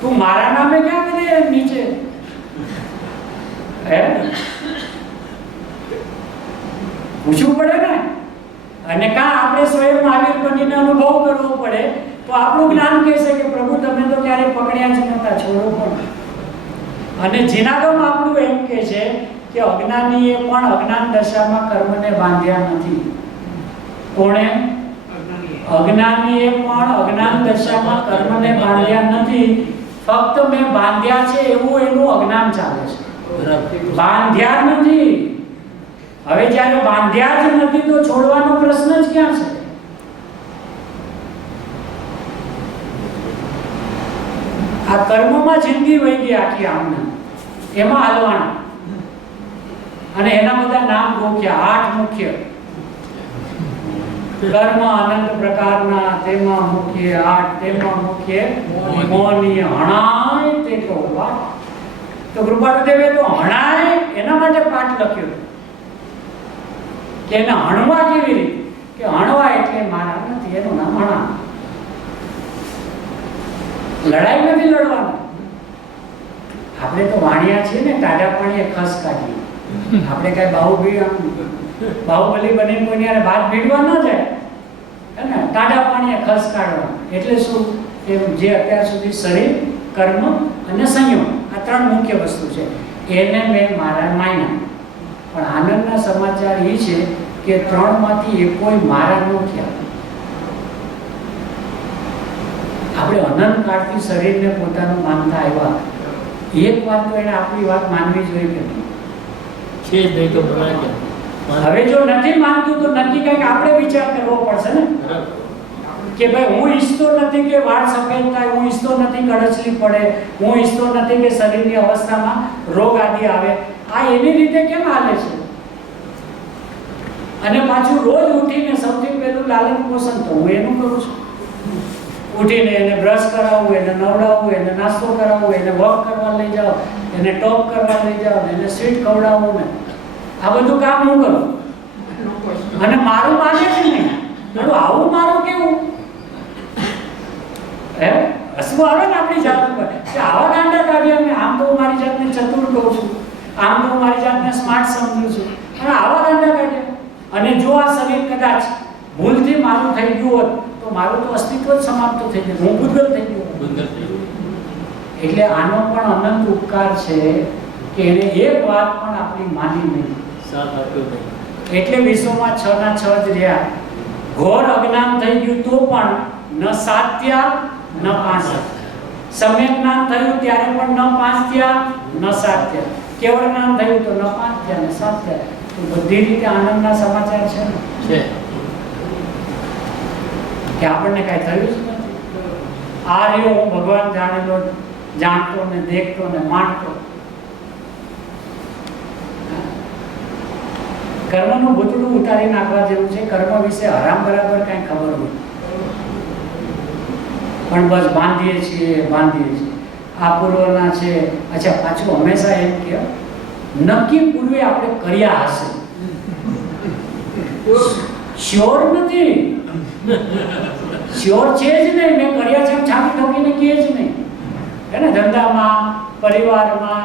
તું મારા નામે ક્યાં બધી નીચે પૂછવું પડે ને. અને કાં આપણે સ્વયં મહાવીર બનીને અનુભવ કરવો પડે તો આપણું જ્ઞાન કહેશે કે પ્રભુ તમે તો ક્યારે પકડ્યા જ નહોતા, છોડો પણ. અને જીનાગમ આપણું એમ કહે છે કે અજ્ઞાનીએ પણ અજ્ઞાન દશામાં કર્મને બાંધ્યા નથી. કોણે? અજ્ઞાનીએ પણ અજ્ઞાન દશામાં કર્મને બાંધ્યા નથી. ફક્ત મેં બાંધ્યા છે એવું એનું અજ્ઞાન ચાલે છે. બાંધ્યા નથી. હવે જ્યારે બાંધ્યા જ નથી તો છોડવાનો પ્રશ્ન જ ક્યાં છે? આ કર્મમાં જિંદગી વહી ગઈ આખી આમને, એમાં હાલવાના. અને એના બધા નામ ગોખ્યા, 8 મુખ્ય કર્મ અનંત પ્રકારના, તેમાં મુખ્ય 8, તેમાં મુખ્ય મોની હણાય તે કહો વાત. તો કૃપાળુદેવે તો હણાય એના માટે પાઠ લખ્યો કે એને હણવા કેવી રીતે? કે હણવા એટલે મારા નથી, એનું નામ હણા. લડાઈ નથી લડવાની. આપણે તો વાણિયા છીએ ને, ટાઢા પાણીએ ખસ કાઢીએ. આપણે કઈ બાહુબલી બની કોઈની હારે વાત ભીડવા ન જાય હે ને. ટાઢા પાણીએ ખસ કાઢવા એટલે શું? કે જે અત્યાર સુધી શરીર, કર્મ અને સંયમ, આ 3 મુખ્ય વસ્તુ છે, એને મેં મારા માન્યા. પણ આનંદના સમાચાર એ છે કે 3 માંથી એક કોઈ મારા ન થયા. આપણે અનંત કાળથી શરીરને પોતાનું માનતા આવ્યા. એક વાર તો એને આપણી વાત માનવી જોઈએ કે નહીં? છે જ નહીં તો ભણાય કેમ? હવે જો નથી માનતું તો નક્કી કંઈક આપણે વિચાર કરવો પડશે ને કે ભાઈ હું ઈચ્છતો નથી કે વાળ સફેદ થાય, હું ઈચ્છતો નથી કડછલી પડે, હું ઈચ્છતો નથી કે શરીરની અવસ્થામાં રોગ આદિ આવે. આ એની રીતે કેમ હાલે છે? અને પાછું રોજ ઉઠીને સૌથી પહેલું લાલન પોષણ તો હું એનું કરું છું. ઉઠીને એને બ્રશ કરાવવું, એને નવડાવવું, એને નાસ્તો કરાવવો, એને વોક કરવા લઈ જાઓ, એને ટોપ કરવા લઈ જાઓ, એને સ્વીટ ખવડાવવું, ને આ બધું કામ હું કરું. અને મારું માને છે નહીં. આવું મારું કેવું હે? હસવું આવે ને આપણી જાત ઉપર કે આવા ગાંડા કાઢ્યા મેં. આમ તો હું મારી જાતને ચતુર કહું છું, આમ તો હું મારી જાતને સ્માર્ટ સમજું છું, અને આવા ગાંડા કાઢ્યા. અને જો આ શરીર કદાચ ભૂલથી મારું થઈ ગયું હોત તો મારું તો અસ્તિત્વ જ સમાપ્ત થઈ જાય, હું ભૂતગલ થઈ ગયો. એટલે આનો પણ અનંત ઉપકાર છે કે એને એક વાત પણ આપણી માની નહીં, સાથ આપ્યો નહીં. એટલે વિશ્વમાં 6 ના 6 જ રહ્યા. ઘોર અજ્ઞાન થઈ ગયું તો પણ ન 7 થયા ન 5. સમ્યક જ્ઞાન થયું ત્યારે પણ ન 5 થયા ન 7 થયા. કેવળ જ્ઞાન થયું તો ન 5 થયા ન 7 થયા. તો બધી રીતે આનંદના સમાચાર છે ને કે આપણને કઈ થયું જ નથી. આ રહ્યો હું ભગવાન જાણેલો, જાણતો ને દેખતો ને માનતો. કર્મનું ભૂતળું ઉતારી નાખવા જેવું છે. કર્મ વિશે હરામ બરાબર કઈ ખબર હોય પણ બસ બાંધીએ છીએ. આ પૂર્વના છે. અચ્છા, પાછું હંમેશા એમ કે નક્કી પૂર્વે આપણે કર્યા હશે, શ્યોર નથી. શ્યોર છે જ નહીં. મેં કર્યા છે છાપી ઠોકીને કહે જ નહીં. હે ને, ધંધામાં, પરિવારમાં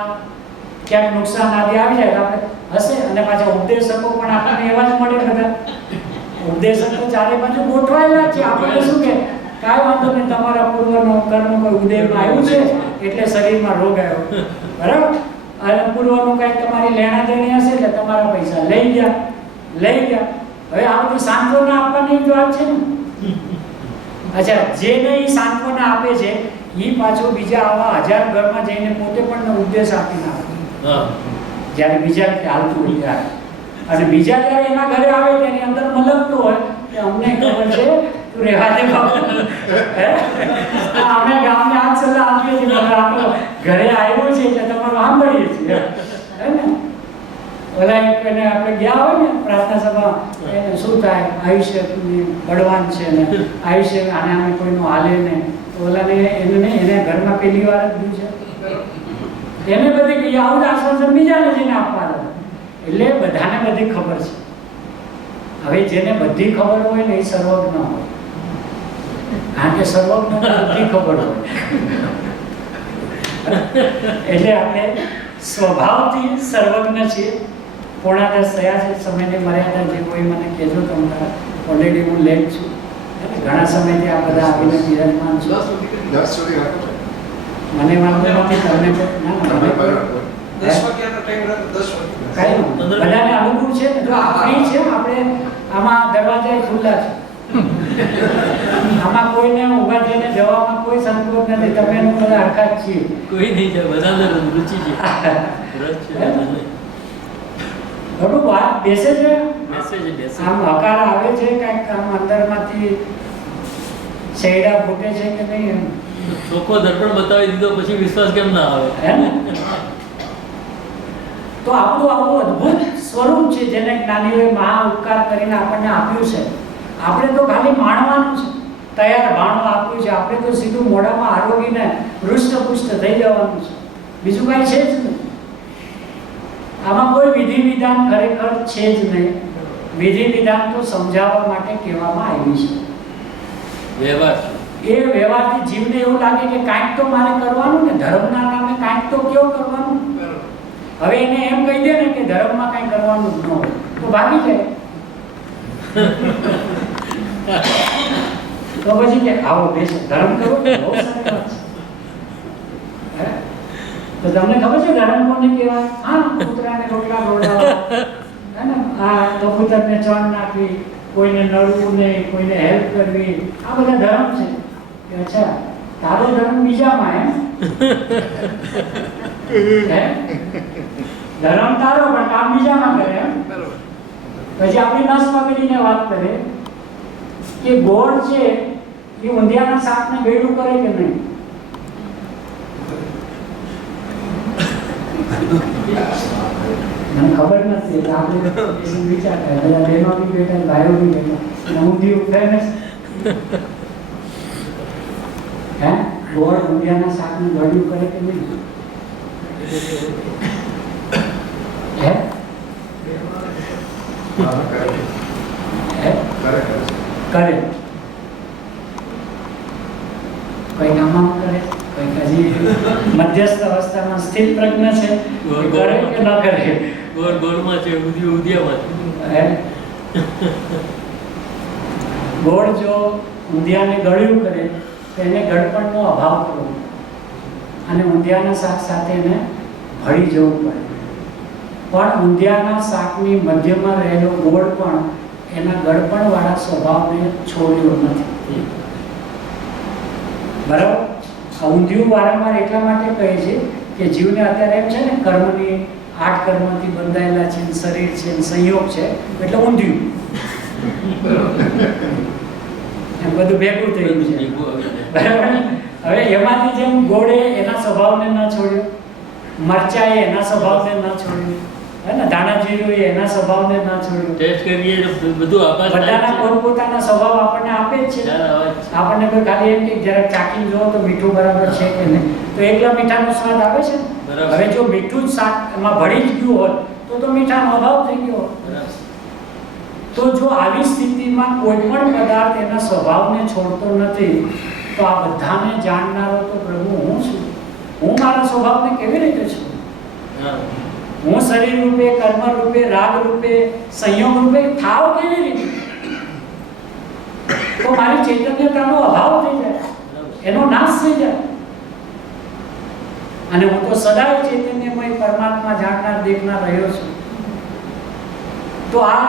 ક્યાંક નુકસાન આદિ આવી જાય તો આપણે હશે. અને પાછા ઉપદેશકો પણ આપણને એવા જ મળે બધા. ઉપદેશક તો ચારે બાજુ ગોઠવાયેલા છે. આપણે શું કે કાંઈ વાંધો નહીં, તમારા પૂર્વનો કર્મ કોઈ ઉદયમાં આવ્યું છે એટલે શરીરમાં રોગ આવ્યો, બરાબર. અને પૂર્વનું કાંઈ તમારી લેણા દેણી હશે એટલે તમારા પૈસા લઈ ગયા. હવે આ બધી સાંત્વના આપવાની જ વાત છે ને. અચ્છા, જેને એ સાંત્વના આપે છે એ પાછો બીજા આવા 1000 ઘરમાં જઈને પોતે પણ ઉપદેશ આપી નાખે. જ્યારે બીજા હાલતું હોય ત્યારે. અને બીજા જ્યારે એના ઘરે આવે તેની અંદર મલકતો હોય કે અમને ખબર છે, તું રહેવા દે બાપુ. અમે ગામને આ સલાહ આપીએ છીએ, આપણો ઘરે આવ્યો છે એટલે તમારું સાંભળીએ છીએ, હે ને. ઓલા એને આપણે ગયા હોય ને પ્રાર્થના સભા, એને શું થાય, આયુષ્ય બળવાન છે ને આયુષ્ય આને અમે કોઈનું હાલે ને, ઓલાને એને ઘરમાં પહેલી વાર જ દીધું છે. એને બધી કહીએ આવું જ આશ્વાસન બીજાને જઈને આપવાનું. એટલે બધાને બધી ખબર છે. હવે જેને બધી ખબર હોય ને એ સર્વજ્ઞ હોય, કારણ કે સર્વજ્ઞ બધી ખબર હોય. એટલે આપણે સ્વભાવથી સર્વજ્ઞ છીએ. 9:30 થયા છે. સમયની મર્યાદા જે કોઈ મને કહેજો તો ઓલરેડી હું લેટ છું. ઘણા સમયથી આ બધા આવીને બિરાજમાન છું. 10 સુધી રાખો. મને વાંધો નથી, તમને બધાને અનુકૂળ છે ને. જો ફ્રી છે, આપણે આમાં દરવાજા ખુલ્લા છે. આમાં કોઈને ઉભા થઈને જવામાં કોઈ સંકોચ નથી. તમે બધા હરકત છીએ, કોઈ નહીં જાય, બધાને રુચિ છે. બરોબર, વાત બેસે છે. બેસે. આમ હકાર આવે છે, કાંઈક આમ અંદરમાંથી શેડા ફૂટે છે કે નહીં? ચોખ્ખો દર્પણ બતાવી દીધો પછી વિશ્વાસ કેમ ના આવે? હે ને? તો આપણું આવું અદ્ભુત સ્વરૂપ છે જેને જ્ઞાનીઓએ મહા ઉપકાર કરીને આપણને આપ્યું છે. આપણે તો ખાલી માણવાનું છે, તૈયાર ભાણું આપ્યું છે. આપણે તો સીધું મોઢામાં આરોગીને હૃષ્ટપુષ્ટ થઈ જવાનું છે, બીજું કાંઈ છે જ નહીં. આમાં કોઈ વિધિ વિધાન ખરેખર છે જ નહીં. વિધિ વિધાન તો સમજાવવા માટે કહેવામાં આવી છે. વ્યવહાર એ વ્યવહારથી જીવને એવું લાગે કે કાંઈક તો મારે કરવાનું ને, ધર્મના નામે કાંઈક તો કેવું કરવાનું. હવે એને એમ કહી દે ને કે ધર્મમાં કાંઈ કરવાનું જ ન હોય તો ભાગી જાય. તો પછી કે આવો બેસો ધર્મ કરો, બહુ સારી વાત છે. તો તમને ખબર છે ધર્મ કોને કહેવાય? હા, કૂતરાને રોટલા ખવડાવવા, હે ને, આ કબૂતરને ચણ નાખવી, કોઈને નડવું નહીં, કોઈને હેલ્પ કરવી, આ બધા ધર્મ છે. કે અચ્છા, તારો ધર્મ બીજામાં એમ? ધર્મ તારો પણ કામ બીજામાં કરે એમ? પછી આપણી નસ પકડીને વાત કરે કે ગોળ છે એ ઊંધિયાના શાકને ભેડું કરે કે નહીં? મને ખબર નથી એટલે આપણે એવું વિચારતા બધા બહેનો બી બેઠા ભાઈઓ બી બેઠા અને ઊંધિયું ફેમસ હે ગોળ ઊંધિયાના શાકનું ગળ્યું કરે કે નહીં હે કરે કોઈ કામમાં કરે કોઈ હજી મધ્યસ્થ અવસ્થામાં સ્થિર પ્રજ્ઞ છે કરે કે ન કરે ગોળ ગોળમાં છે, ઉધિયું ઉધિયામાં છે. ગોળ જો ઊંધિયાને ગળ્યું કરે તો એને ગળપણનો અભાવ કરવો અને ઊંધિયાના શાક સાથે એને ભળી જવું પડે. પણ ઊંધિયાના શાકની મધ્યમાં રહેલો ગોળ પણ એના ગળપણવાળા સ્વભાવને છોડ્યો નથી. બરાબર? આ ઊંધિયું વારંવાર એટલા માટે કહે છે કે જીવને અત્યારે એમ છે ને કર્મની 8 કર્મથી બંધાયેલા છે, શરીર છે, સંયોગ છે, એટલે ઊંધિયું એમ બધું ભેગું થયું છે. બરાબર? હવે એમાંથી જેમ ગોળે એના સ્વભાવને ન છોડ્યો, મરચાએ એના સ્વભાવને ન છોડ્યો, હે ને ધાણા જીરું એના સ્વભાવને ન છોડ્યો. ટેસ્ટ કરીએ તો બધું આભાસ થાય બધાના છે. પોતપોતાના સ્વભાવ આપણને આપે જ છે. ખ્યાલ આવે છે. આપણને કોઈ ખાલી એમ કે જરાક ચાખીને જુઓ તો મીઠું બરાબર છે કે નહીં, તો એકલા મીઠાનો સ્વાદ આવે છે ને. બરાબર. હવે જો મીઠું જ શાક એમાં ભળી જ ગયું હોત તો મીઠાનો અભાવ થઈ ગયો હોત. બરાબર. તો જો આવી સ્થિતિમાં કોઈ પણ પદાર્થ એના સ્વભાવને છોડતો નથી તો આ બધાને જાણનારો તો પ્રભુ હું છું. હું મારા સ્વભાવને કેવી રીતે છું? હા. હું શરીર રૂપે, કર્મ રૂપે, રાગ રૂપે, સંયોગ રૂપે થાવ કેવી રીતે? તો મારી ચૈતન્યતાનો અભાવ થઈ જાય, એનો નાશ થઈ જાય. અને હું તો સદાય ચૈતન્યમય પરમાત્મા જાણનાર દેખનાર રહ્યો છું. તો આ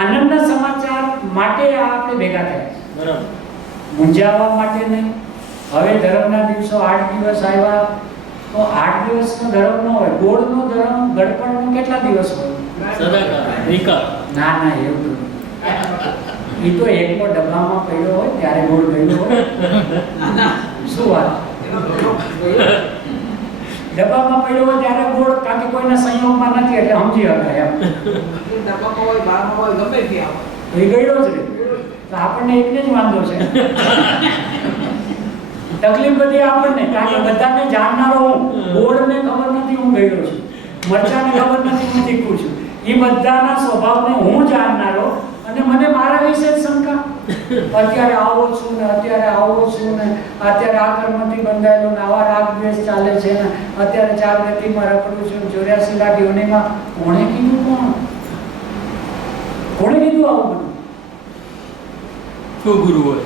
આનંદના સમાચાર માટે આ આપણે ભેગા થયા. બરાબર. મૂંઝાવા માટે નહીં. હવે ધર્મના દિવસો 8 દિવસ આવ્યા તો 8 દિવસનો ધર્મ ન હોય. ગોળનો ધર્મ ગળપણનો કેટલા દિવસ હોય? સદાકાળ, વિકાસ. ના ના એવું તો એ તો એકલો ડબ્બામાં પડ્યો હોય ત્યારે ગોળ ગયેલો હોય. શું વાત? ડબ્બામાં પડ્યો હોય ત્યારે ગોળ કારણ કે કોઈના સંયોગમાં નથી એટલે સમજી શકાય એમ. તો એ ગયેલો જ રે. તો આપણને એકને જ વાંધો છે. તકલીફ બધી આપણને, કારણ કે બધાને જાણનારો હું. ગોળને ખબર નથી હું ગયેલો છું, મરચાને ખબર નથી હું તીખું છું. એ બધાના સ્વભાવને હું જાણનારો અને મને મારા વિશે જ શંકા. અત્યારે આવો છું ને, અત્યારે આવો છું ને, અત્યારે આ કર્મથી બંધાયેલો ને, આવા રાગ દ્વેષ ચાલે છે ને, અત્યારે 4 ગતિમાં રખડું છું, 84 લાખ યોનિમાં. કોણે કીધું? કોણે કીધું આવું બધું? શું ગુરુ હોય?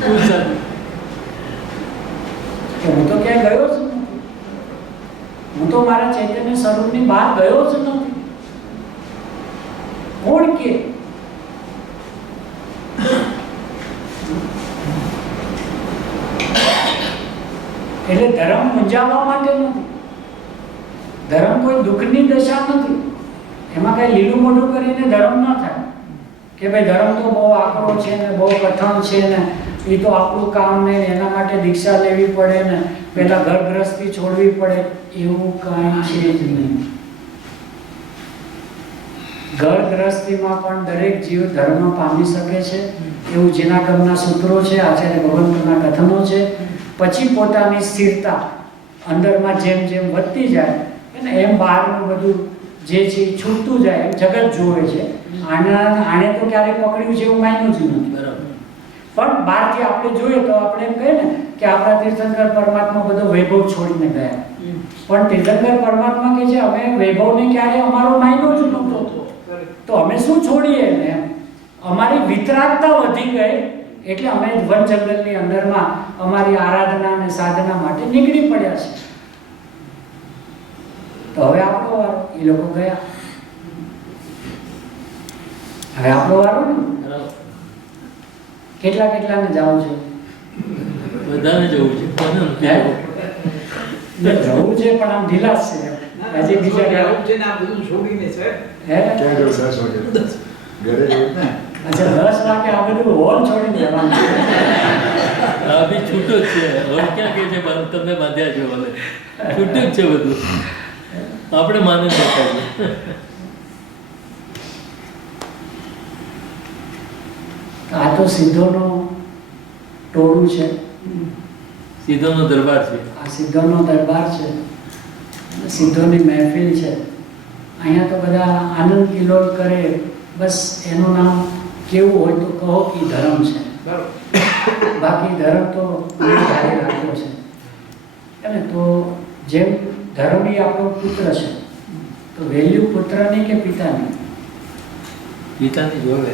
શું સાધુ? કે હું તો ક્યાંય ગયો જ નથી. હું તો મારા ચૈતન્ય સ્વરૂપની બહાર ગયો જ નથી. કોણ કે? એટલે ધર્મ મૂંઝાવવા માટે નથી. ધર્મ કોઈ દુઃખની દશા નથી. એમાં કઈ લીલું મોઢું કરીને ધર્મ ન થાય કે ભાઈ ધર્મ તો બહુ આકરો છે ને, બહુ કઠણ છે ને, એ તો આપણું કામ ને, એના માટે દીક્ષા લેવી પડે ને, પેલા ઘર ગ્રસ્તી છોડવી પડે. એવું કાંઈ છે જ નહીં. ઘર ગ્રસ્તીમાં પણ દરેક જીવ ધર્મ પામી શકે છે. એવું જીનાગમના સૂત્રો છે, આચાર્ય ભગવંતના કથનો છે. પછી પોતાની સ્થિરતા અંદરમાં જેમ જેમ વધતી જાય એમ બહારનું બધું જે છે એ છૂટતું જાય એમ જગત જોવે છે. આણે તો ક્યારે પકડ્યું છે એવું માન્યું જ નથી. બરાબર. પણ બહારથી આપણે જોઈએ તો આપણે એમ કહીએ ને કે આપણા તીર્થંકર પરમાત્મા બધો વૈભવ છોડીને ગયા. પણ તીર્થંકર પરમાત્મા કે છે અમે વૈભવને ક્યારે અમારો માન્યો જ નહોતો, તો અમે શું છોડીએ ને એમ. અમારી વિતરાગતા વધી ગઈ એટલે અમે વન જંગલની અંદરમાં અમારી આરાધના અને સાધના માટે નીકળી પડ્યા છે. તો હવે આપણો વારો. એ લોકો ગયા, હવે આપણો વારો ને. બરાબર. કેટલાને જાવ છે? બધાને જવું છે. કોને નથી હે? જવું? જવું છે પણ આમ ઢીલાસ છે. હજી બીજા ગયા. છે ને આ બધું છોડીને છે. હે? ક્યાં ગયો 10 વાગે? ઘરે ગયો ને? અચ્છા 10 વાગે આ બધું હોલ છોડીને જવાનું છે. આ બી છૂટું જ છે. હવે ક્યાં કે છે તમે બાંધ્યા છો? હવે છૂટું જ છે બધું. આપણે માની શકાય. આ તો સિદ્ધોનો ટોળું છે, સીધોનો દરબાર છે. આ સિદ્ધોનો દરબાર છે, સિદ્ધોની મહેફિલ છે. અહીંયા તો બધા આનંદ કિલોલ કરે, બસ એનું નામ કેવું હોય તો કહો કે ધર્મ છે. બાકી ધર્મ તો ધારી રાખ્યો છે. એટલે તો જેમ ધર્મ એ આપણો પુત્ર છે, તો વેલ્યુ પુત્રની કે પિતાની? પિતાની જોવે.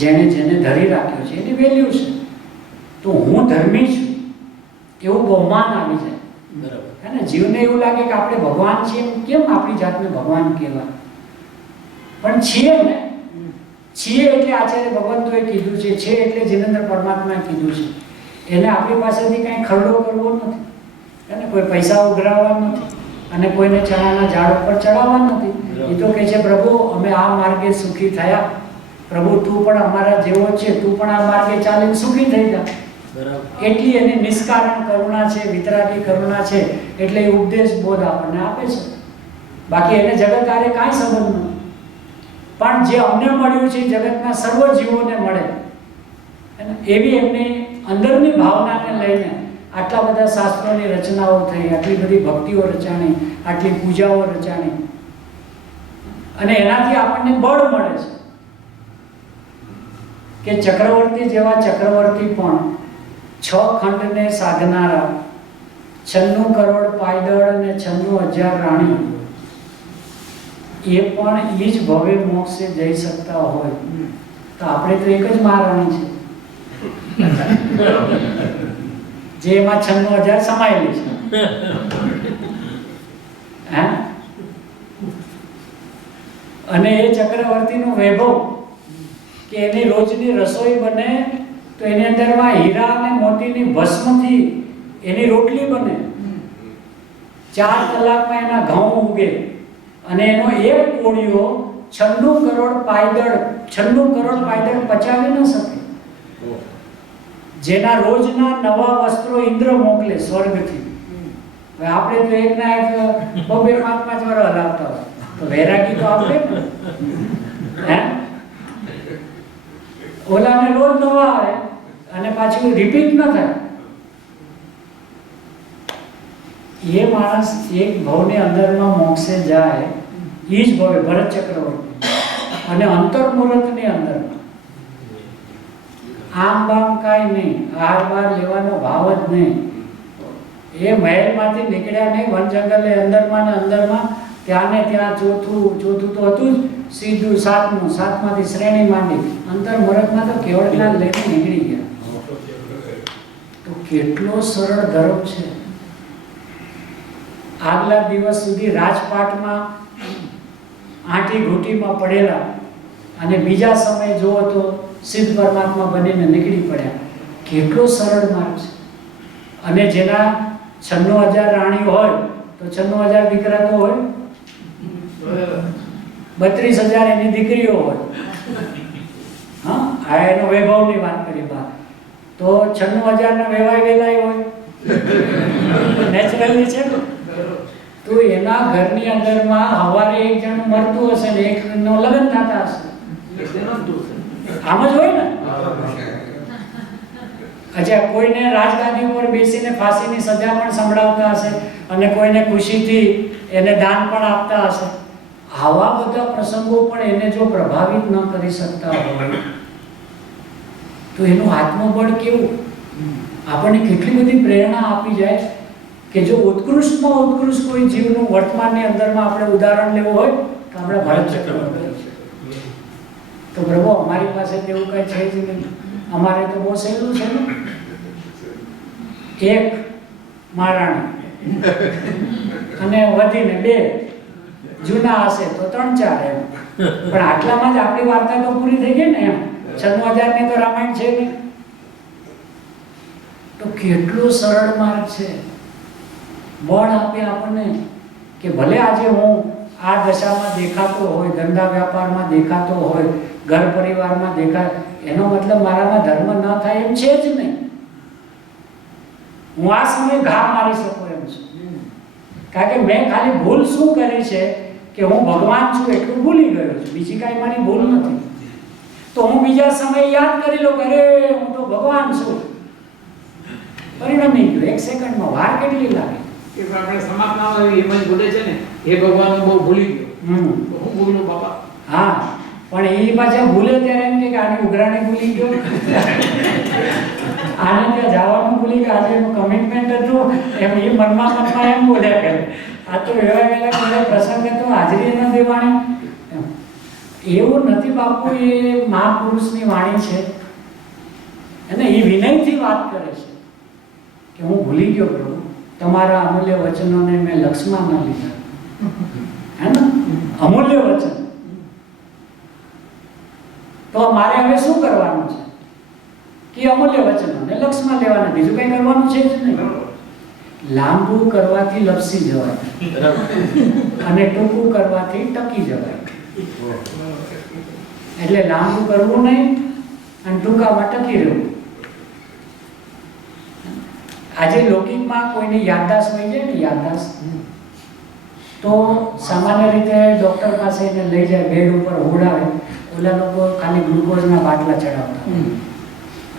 જેને જેને ધરી રાખ્યો છે એની વેલ્યુ છે. તો હું ધર્મી છું એવું બહુમાન આવી જાય. બરાબર. હે ને? જીવને એવું લાગે કે આપણે ભગવાન છીએ, કેમ આપણી જાતને ભગવાન કહેવાય? પણ છીએ ને, છીએ એટલે આચાર્ય ભગવંતોએ કીધું છે એટલે જીનેન્દ્ર પરમાત્માએ કીધું છે. એને આપણી પાસેથી કંઈ ખરડો કરવો નથી, એને કોઈ પૈસા ઉઘરાવવા નથી, અને કોઈને ચણાના ઝાડ ઉપર ચડાવવા નથી. એ તો કહે છે પ્રભુ અમે આ માર્ગે સુખી થયા, પ્રભુ તું પણ અમારા જેવો છે, તું પણ આ માર્ગે ચાલીને સુખી થઈ જા. બરાબર. એટલી એની નિષ્કારણ કરુણા છે, વિતરાગી કરુણા છે, એટલે એ ઉપદેશ બોધ આપણને આપે છે. બાકી એને જગત આરે કાંઈ સંબંધ નથી. પણ જે અમને મળ્યું છે જગતના સર્વ જીવોને મળે, એવી એમની અંદરની ભાવનાને લઈને આટલા બધા શાસ્ત્રોની રચનાઓ થઈ, આટલી બધી ભક્તિઓ રચાણી, આટલી પૂજાઓ રચાણી, અને એનાથી આપણને બળ મળે છે કે ચક્રવર્તી જેવા ચક્રવર્તી પણ 6 ખંડને સાધનારા, 96 કરોડ પાયદળ અને 96,000 રાણી, એ પણ એ જ ભવે મોક્ષે જઈ શકતા હોય, તો આપણે તો એક જ મહારાણી છે જે એમાં 96,000 સમાયેલી છે. હે? અને એ ચક્રવર્તીનું વૈભવ કે એની રોજની રસોઈ બને તો એની અંદરમાં હીરા અને મોતીની ભસ્મથી એની રોટલી બને, 4 કલાકમાં એના ઘઉં ઉગે, અને એનો એક કોળિયો 96 કરોડ પાયદળ પચાવી ન શકે. જેના રોજના નવા વસ્ત્રો ઇન્દ્ર મોકલે સ્વર્ગથી. હવે આપણે તો એક ના એક 2-5 વર્ષ હલાવતા હોય, તો વૈરાગી તો આપણે ને. હે? ઓલાને રોજ નવા આવે અને પાછું રિપીટ ન થાય. એ માણસ એક ભવની અંદરમાં મોક્ષે જાય, એ જ ભવે ભરત ચક્રવર્તી, અને અંતર્મુહૂર્તની અંદરમાં આમ બામ કાંઈ નહીં, હાર બાર લેવાનો ભાવ જ નહીં. એ મહેલમાંથી નીકળ્યા નહીં, વન જંગલની અંદરમાં ને અંદરમાં, ત્યાં ને ત્યાં ચોથું તો હતું જ, સીધું 7માંથી શ્રેણી માંડી, અંતર્મુહૂર્તમાં તો કેવળ જ્ઞાન લઈને નીકળી ગયા. તો કેટલો સરળ ધર્મ છે. આગલા દિવસ સુધી રાજપાટમાં આંટી ઘૂંટીમાં પડેલા, અને બીજા સમયે જુઓ તો સિદ્ધ પરમાત્મા બનીને નીકળી પડ્યા. કેટલો સરળ માર્ગ છે. અને જેના 96,000 રાણી હોય તો 96,000 દીકરા તો હોય, 32,000 એની દીકરીઓ હોય. હા, આ એનો વૈભવની વાત કરી બહાર, તો 96,000 ના વેવાય વેલાય હોય, નેચરલી છે ને. તો એના ઘરની અંદરમાં હવારે એક જણ મરતું હશે ને એકનો લગ્ન થતા હશે. આમ જ હોય ને. અચ્છા, કોઈને રાજગાદી ઉપર બેસીને ફાંસીની સજા પણ સંભળાવતા હશે, અને કોઈને ખુશીથી એને દાન પણ આપતા હશે. આવા બધા પ્રસંગો પણ એને જો પ્રભાવિત ન કરી શકતા હોય તો એનું આત્મબળ કેવું, આપણને કેટલી બધી પ્રેરણા આપી જાય કે જો ઉત્કૃષ્ટમાં ઉત્કૃષ્ટ કોઈ જીવનું વર્તમાનની અંદરમાં આપણે ઉદાહરણ લેવું હોય તો આપણે ભરત ચક્રવર્તી છે. તો પ્રભુ અમારી પાસે તેવું કઈ છે જ નહીં. અમારે તો બહુ સહેલું છે ને, એક મહારાણી અને વધીને 2, જૂના હશે તો 3-4 એમ. પણ આટલામાં જ આપણી વાર્તા તો પૂરી થઈ ગઈ ને એમ. 96,000 ની તો રામાયણ છે ને. તો કેટલો સરળ માર્ગ છે. બળ આપે આપણને કે ભલે આજે હું આ દશામાં દેખાતો હોય, ધંધા વ્યાપારમાં દેખાતો હોય, ઘર પરિવારમાં દેખાય, એનો મતલબ મારામાં ધર્મ ન થાય એમ છે જ નહીં. હું આ સમયે ઘા મારી શકું એમ છું, કારણ કે મેં ખાલી ભૂલ શું કરી છે કે હું ભગવાન છું એટલું ભૂલી ગયો છું, બીજી કાંઈ મારી ભૂલ નથી. તો હું બીજા સમયે યાદ કરી લઉં કે અરે હું તો ભગવાન છું, પરિણમી ગયું. 1 સેકન્ડમાં વાર કેટલી લાગે કે આપણે સમાપ્ત ના હોય એમ જ બોલે છે ને, હે ભગવાન હું બહુ ભૂલી ગયો. હું ભૂલું બાપા. હા, પણ એ પાછા ભૂલે ત્યારે એમ કે આની ઉઘરાણી ભૂલી ગયો, આને ત્યાં જવાનું ભૂલી ગયો, આજે એનું કમિટમેન્ટ હતું એમ એ મનમાં એમ બોલ્યા કરે. આ તો એવા વેલા કોઈ પ્રસંગ હતો હાજરી ન દેવાની. એવું નથી બાપુ, એ મહાપુરુષની વાણી છે અને એ વિનયથી વાત કરે છે કે હું ભૂલી ગયો પ્રભુ, તમારા અમૂલ્ય વચનોને મેં લક્ષમાં ન લીધા. હે ને, અમૂલ્ય વચન. તો મારે હવે શું કરવાનું છે કે અમૂલ્ય વચનોને લક્ષમાં લેવાના, બીજું કંઈ કરવાનું છે જ નહીં. લાંબુ કરવાથી લપસી જવાય અને ટૂંકું કરવાથી ટકી જવાય. એટલે લાંબુ કરવું નહીં અને ટૂંકામાં ટકી રહેવું. આજે લૌકિકમાં કોઈની યાદદાસ્ત હોય છે ને, યાદદાસ્ત, તો સામાન્ય રીતે ડોક્ટર પાસે એને લઈ જાય, બેડ ઉપર હોડાવે, ઓલા લોકો ખાલી ગ્લુકોઝના બાટલા ચડાવતા,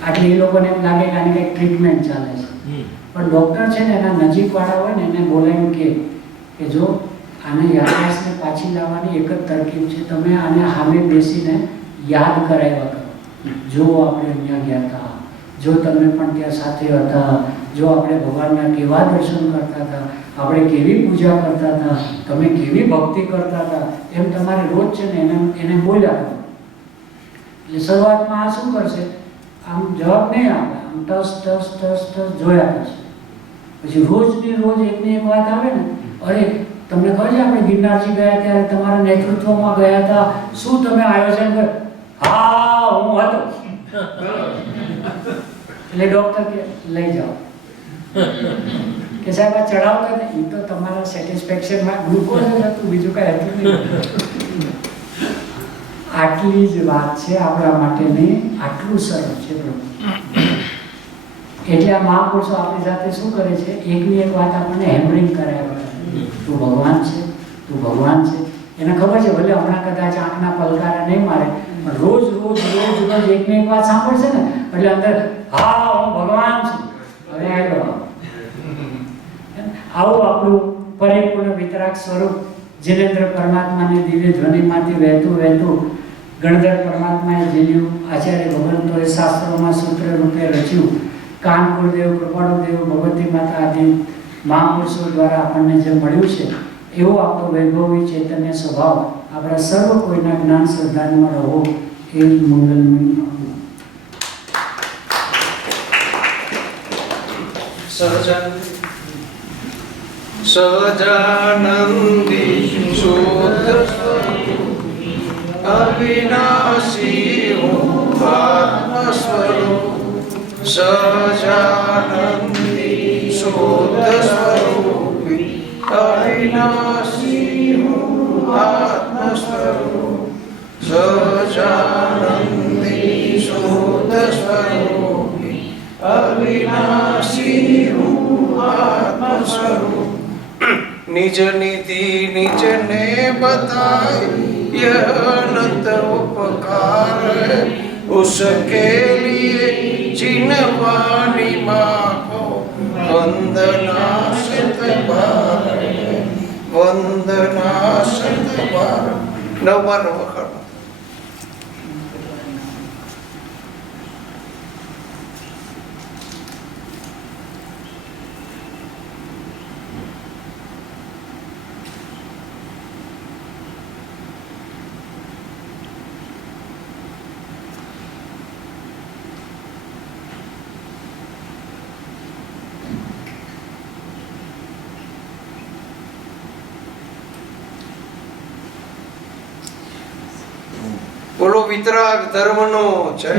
એટલે એ લોકોને એમ લાગે કે આની કંઈક ટ્રીટમેન્ટ ચાલે છે. પણ ડૉક્ટર છે ને એના નજીકવાળા હોય ને એને બોલાવીને કે જો આને યાદદાસ્તને પાછી લાવવાની એક જ તરકીબ છે, તમે આને સામે બેસીને યાદ કરાવ્યા કરો. જો આપણે અહીંયા ગયા હતા, જો તમે પણ ત્યાં સાથે હતા, જો આપણે ભગવાનના કેવા દર્શન કરતા હતા, આપણે કેવી પૂજા કરતા હતા, તમે કેવી ભક્તિ કરતા હતા, એમ તમારે રોજ છે ને એને બોલ્યા કરો. એટલે શરૂઆતમાં આ શું કરશે, આમ જવાબ નહીં આપે, આમ ટસ ટસ ટસ ટસ જોયા કરશે. પછી રોજની રોજ એકની એક વાત આવે ને, અરે તમને ખબર છે આપણે ગિરનારજી ગયા ત્યારે તમારા નેતૃત્વમાં ગયા હતા, શું તમે આયોજન કર? હા હું હતો. એટલે ડોક્ટર કે લઈ જાઓ કે સાહેબ આ ચડાવતા ને, એ તો તમારા સેટિસ્ફેક્શનમાં ગ્લુકોઝ જ હતું, બીજું કાંઈ હતું નહીં. આટલી જ વાત છે આપણા માટેની, આટલું સરળ છે પ્રભુ. એટલે આ મહાપુરુષો આપણી સાથે શું કરે છે, એકની એક વાત આપણને હેમરિંગ કરાવ્યા કરે. તું ભગવાન છે, તું ભગવાન છે. એને ખબર છે ભલે હમણાં કદાચ આંખના પલકારા નહીં મારે, પણ રોજ રોજ રોજ રોજ એકની એક વાત સાંભળશે ને એટલે અંદર હા હું ભગવાન છું. હવે આવ્યો આવું આપણું પરિપૂર્ણ વિતરાગ સ્વરૂપ જિનેન્દ્ર પરમાત્માની દિવ્ય ધ્વનિમાંથી વહેતું વહેતું ગણધર પરમાત્માએ જીલ્યું, આચાર્ય ભગવંતોએ શાસ્ત્રોમાં સૂત્ર રૂપે રચ્યું, કાન ગુરુદેવ, કૃપાળુદેવ, ભગવતી માતા આદિ મહાપુરુષો દ્વારા આપણને જે મળ્યું છે, એવો આપણો વૈભવી ચૈતન્ય સ્વભાવ આપણા સર્વ કોઈના જ્ઞાન શ્રદ્ધામાં રહો, એ જ મંગલમય. સહજાનંદી શુદ્ધ અવિનાશી આત્મ સ્વરૂપ, સહજાનંદી શુદ્ધ સ્વરૂપી અવિનાશી આત્મ સ્વરૂપ, સહજાનંદી શુદ્ધ સ્વરૂપી અવિનાશી આત્મ સ્વરૂપ. निज निधि निज ने बताए यह अनंत उपकार है, उसके लिए जिनवानी माँ को वंदना शतबार, वंदना शतबार. 9 बार वखर. બોલો વિતરાગ ધર્મનો જય.